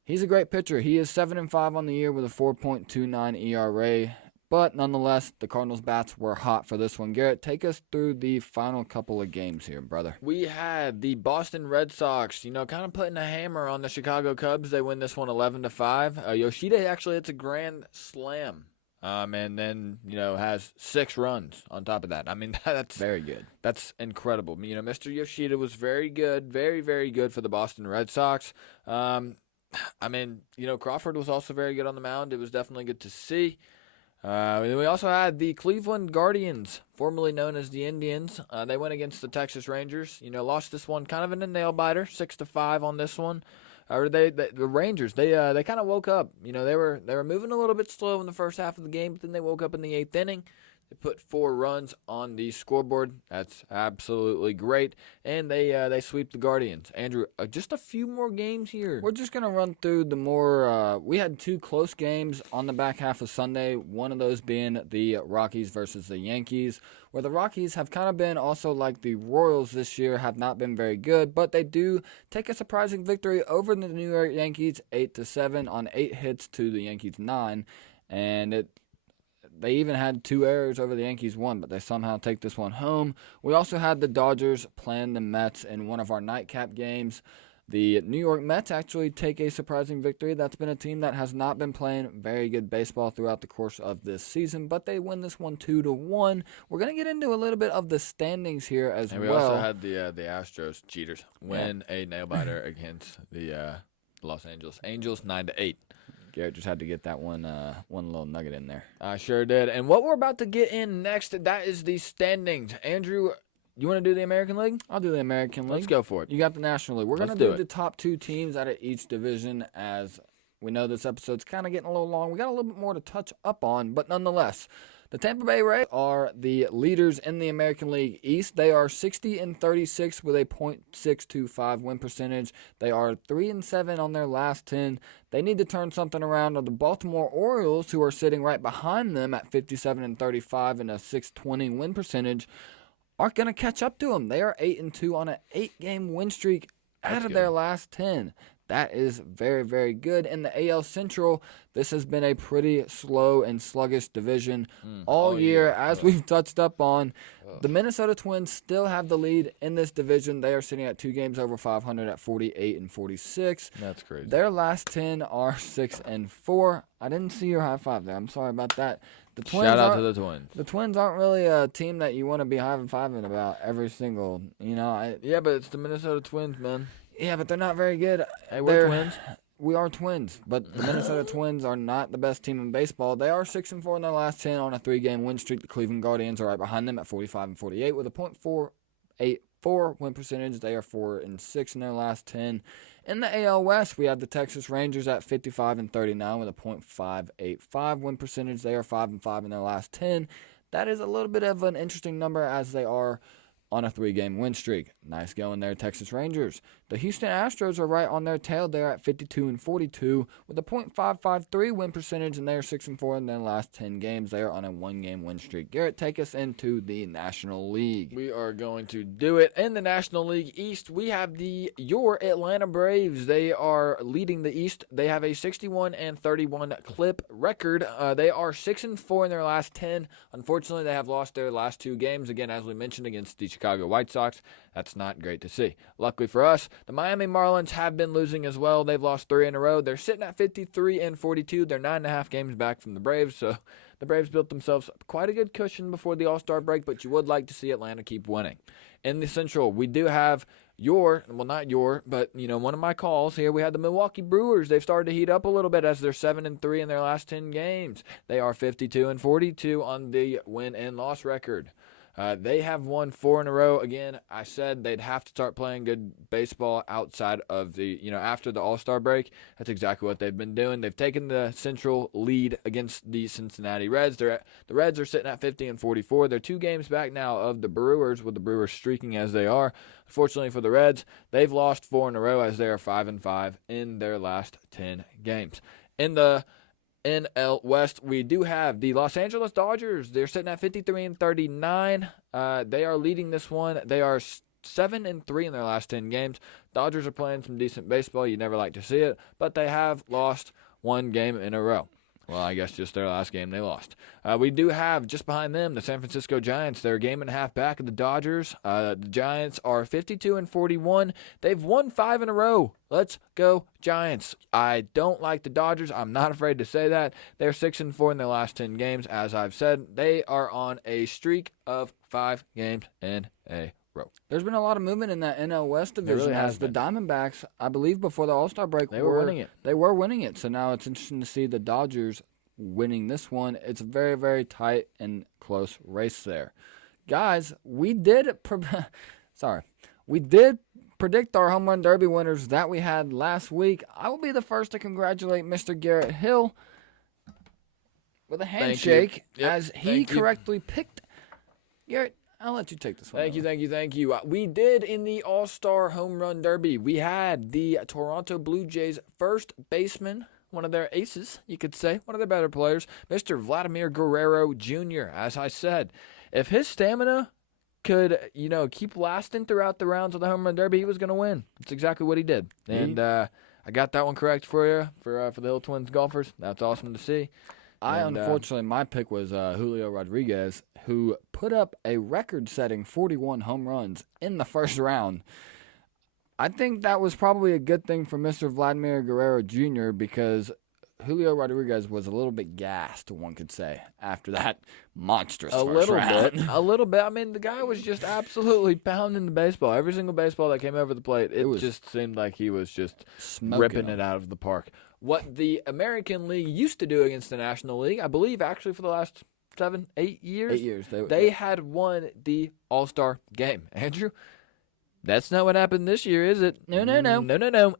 he's a great pitcher. He is 7-5 on the year with a 4.29 ERA. But nonetheless, the Cardinals' bats were hot for this one. Garrett, take us through the final couple of games here, brother. We had the Boston Red Sox, kind of putting a hammer on the Chicago Cubs. They win this one 11-5. Yoshida actually hits a grand slam. And then, has 6 runs on top of that. I mean, that's Very good. That's incredible. Mr. Yoshida was very good, very, very good for the Boston Red Sox. Crawford was also very good on the mound. It was definitely good to see. We also had the Cleveland Guardians, formerly known as the Indians. They went against the Texas Rangers. Lost this one kind of in a nail-biter, 6-5 on this one. The Rangers, they kind of woke up. They were moving a little bit slow in the first half of the game, but then they woke up in the 8th inning. They put 4 runs on the scoreboard. That's absolutely great. And they sweep the Guardians. Andrew, just a few more games here. We're just going to run through the more we had 2 close games on the back half of Sunday, one of those being the Rockies versus the Yankees, where the Rockies have kind of been also like the Royals this year, have not been very good, but they do take a surprising victory over the New York Yankees 8-7 on 8 hits to the Yankees 9, and they even had 2 errors over the Yankees 1, but they somehow take this one home. We also had the Dodgers playing the Mets in one of our nightcap games. The New York Mets actually take a surprising victory. That's been a team that has not been playing very good baseball throughout the course of this season, but they win this one 2-1. We're going to get into a little bit of the standings here as well. And we also had the Astros cheaters win a nail biter against the Los Angeles Angels 9-8. Garrett just had to get that one little nugget in there. I sure did. And what we're about to get in next, that is the standings. Andrew, you want to do the American League? I'll do the American League. Let's go for it. You got the National League. We're going to do do it. the top 2 teams out of each division, as we know this episode's kind of getting a little long. We got a little bit more to touch up on, but nonetheless, the Tampa Bay Rays are the leaders in the American League East. They are 60-36 with a .625 win percentage. They are 3-7 on their last 10. They need to turn something around. The Baltimore Orioles, who are sitting right behind them at 57-35 and a .620 win percentage, aren't going to catch up to them. They are 8-2 on an 8-game win streak out of their last 10. That is very, very good. In the AL Central, this has been a pretty slow and sluggish division all year, as we've touched up on. The Minnesota Twins still have the lead in this division. They are sitting at 2 games over 500 at 48-46. That's crazy. Their last 10 are 6-4. I didn't see your high five there. I'm sorry about that. The Twins Shout out to the Twins. The Twins aren't really a team that you want to be high-fiving about every single, Yeah, but it's the Minnesota Twins, man. Yeah, but they're not very good. Hey, we're Twins. We are Twins, but the Minnesota Twins are not the best team in baseball. They are 6-4 in their last 10 on a 3-game win streak. The Cleveland Guardians are right behind them at 45-48 with a .484 win percentage. They are 4-6 in their last 10. In the AL West, we have the Texas Rangers at 55-39 with a .585 win percentage. They are 5-5 in their last 10. That is a little bit of an interesting number, as they are on a 3-game win streak. Nice going there, Texas Rangers. The Houston Astros are right on their tail there at 52-42 with a .553 win percentage, and they are 6-4 in their last 10 games. They are on a 1-game win streak. Garrett, take us into the National League. We are going to do it. In the National League East, we have your Atlanta Braves. They are leading the East. They have a 61-31 clip record. They are 6-4 in their last 10. Unfortunately, they have lost their last 2 games, again, as we mentioned, against the Chicago White Sox. That's not great to see. Luckily for us, the Miami Marlins have been losing as well. They've lost 3 in a row. They're sitting at 53-42. They're 9.5 games back from the Braves, so the Braves built themselves quite a good cushion before the All-Star break, but you would like to see Atlanta keep winning. In the Central, we do have one of my calls here. We had the Milwaukee Brewers. They've started to heat up a little bit as they're 7-3 in their last 10 games. They are 52-42 on the win and loss record. They have won 4 in a row. Again, I said they'd have to start playing good baseball outside of after the All-Star break. That's exactly what they've been doing. They've taken the Central lead against the Cincinnati Reds. The Reds are sitting at 50-44. They're 2 games back now of the Brewers, with the Brewers streaking as they are. Unfortunately for the Reds, they've lost 4 in a row as they are 5-5 in their last 10 games. In the NL West, we do have the Los Angeles Dodgers. They're sitting at 53-39. They are leading this one. They are 7-3 in their last 10 games. Dodgers are playing some decent baseball. You never like to see it, but they have lost 1 game in a row. Well, I guess just their last game they lost. We do have, just behind them, the San Francisco Giants. They're a game and a half back of the Dodgers. The Giants are 52-41. They've won 5 in a row. Let's go, Giants. I don't like the Dodgers. I'm not afraid to say that. They're 6-4 in their last 10 games. As I've said, they are on a streak of 5 games in a row. There's been a lot of movement in that NL West division. Really has as the been. Diamondbacks, I believe before the All-Star break, They were winning it. They were winning it. So now it's interesting to see the Dodgers winning this one. It's a very, very tight and close race there. Guys, we did predict our home run derby winners that we had last week. I will be the first to congratulate Mr. Garrett Hill with a handshake as he correctly picked. Garrett, I'll let you take this one. Thank you. We did in the All-Star Home Run Derby. We had the Toronto Blue Jays first baseman, one of their aces, you could say, one of their better players, Mr. Vladimir Guerrero Jr. As I said, if his stamina could, keep lasting throughout the rounds of the Home Run Derby, he was going to win. That's exactly what he did. And I got that one correct for you, for the Hill Twins golfers. That's awesome to see. Unfortunately, my pick was Julio Rodriguez, who put up a record-setting 41 home runs in the first round. I think that was probably a good thing for Mr. Vladimir Guerrero Jr. because Julio Rodriguez was a little bit gassed, one could say, after that monstrous first round. A little bit. I mean, the guy was just absolutely pounding the baseball. Every single baseball that came over the plate, it just seemed like he was just ripping it out of the park. What the American League used to do against the National League, I believe actually for the last 7, 8 years. 8 years. They had won the All-Star game. Andrew, that's not what happened this year, is it? No.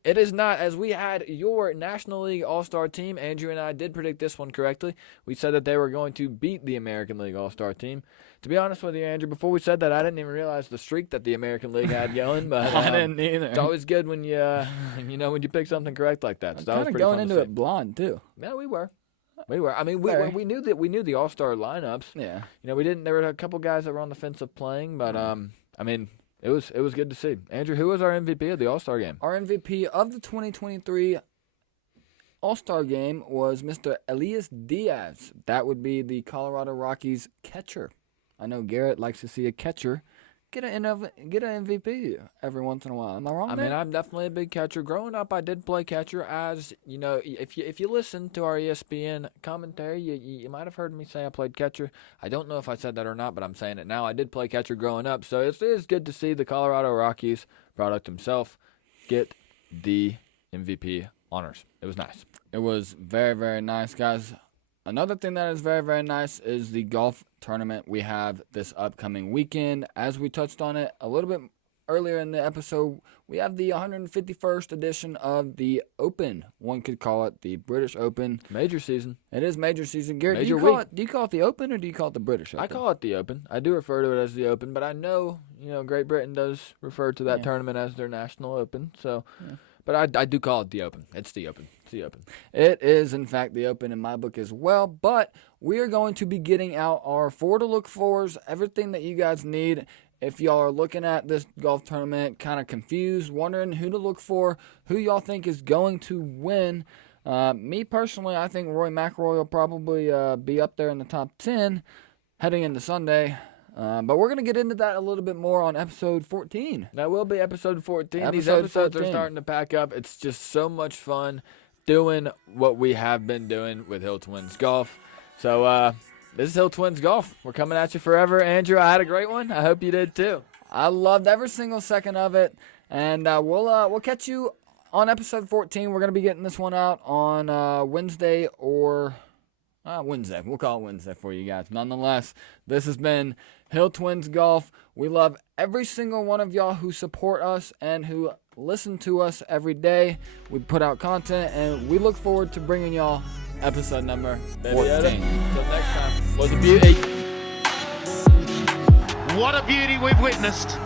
It is not, as we had your National League All-Star team. Andrew and I did predict this one correctly. We said that they were going to beat the American League All-Star team. To be honest with you, Andrew, before we said that, I didn't even realize the streak that the American League had going. But I didn't either. It's always good when you, when you pick something correct like that. So that was pretty going fun into to it blind too. Yeah, we were. I mean, we knew the All-Star lineups. Yeah. We didn't. There were a couple guys that were on the fence of playing, but I mean, it was good to see. Andrew, who was our MVP of the All-Star game? Our MVP of the 2023 All-Star game was Mr. Elias Diaz. That would be the Colorado Rockies catcher. I know Garrett likes to see a catcher get an MVP every once in a while. Am I wrong? I mean, I'm definitely a big catcher. Growing up, I did play catcher. As you know, if you listen to our ESPN commentary, you might have heard me say I played catcher. I don't know if I said that or not, but I'm saying it now. I did play catcher growing up, so it is good to see the Colorado Rockies product himself get the MVP honors. It was nice. It was very, very nice, guys. Another thing that is very, very nice is the golf tournament we have this upcoming weekend. As we touched on it a little bit earlier in the episode, we have the 151st edition of the Open. One could call it the British Open. Major season. It is major season. Garrett, Major do you call it the Open or do you call it the British Open? I call it the Open. I do refer to it as the Open, but I know, Great Britain does refer to that tournament as their National Open. So, but I do call it the Open. It's the Open. It's the Open. It is, in fact, the Open in my book as well. But we are going to be getting out our 4 to look fors, everything that you guys need. If y'all are looking at this golf tournament, kind of confused, wondering who to look for, who y'all think is going to win. Me personally, I think Rory McIlroy will probably be up there in the top 10 heading into Sunday. But we're going to get into that a little bit more on episode 14. That will be episode 14. These episodes are starting to pack up. It's just so much fun doing what we have been doing with HillTwinsGolf. So, this is HillTwinsGolf. We're coming at you forever. Andrew, I had a great one. I hope you did too. I loved every single second of it. And we'll catch you on episode 14. We're going to be getting this one out on Wednesday or... Wednesday. We'll call it Wednesday for you guys. Nonetheless, this has been HillTwinsGolf. We love every single one of y'all who support us and who listen to us every day. We put out content, and we look forward to bringing y'all episode number 14. Until next time, was a beauty. What a beauty we've witnessed.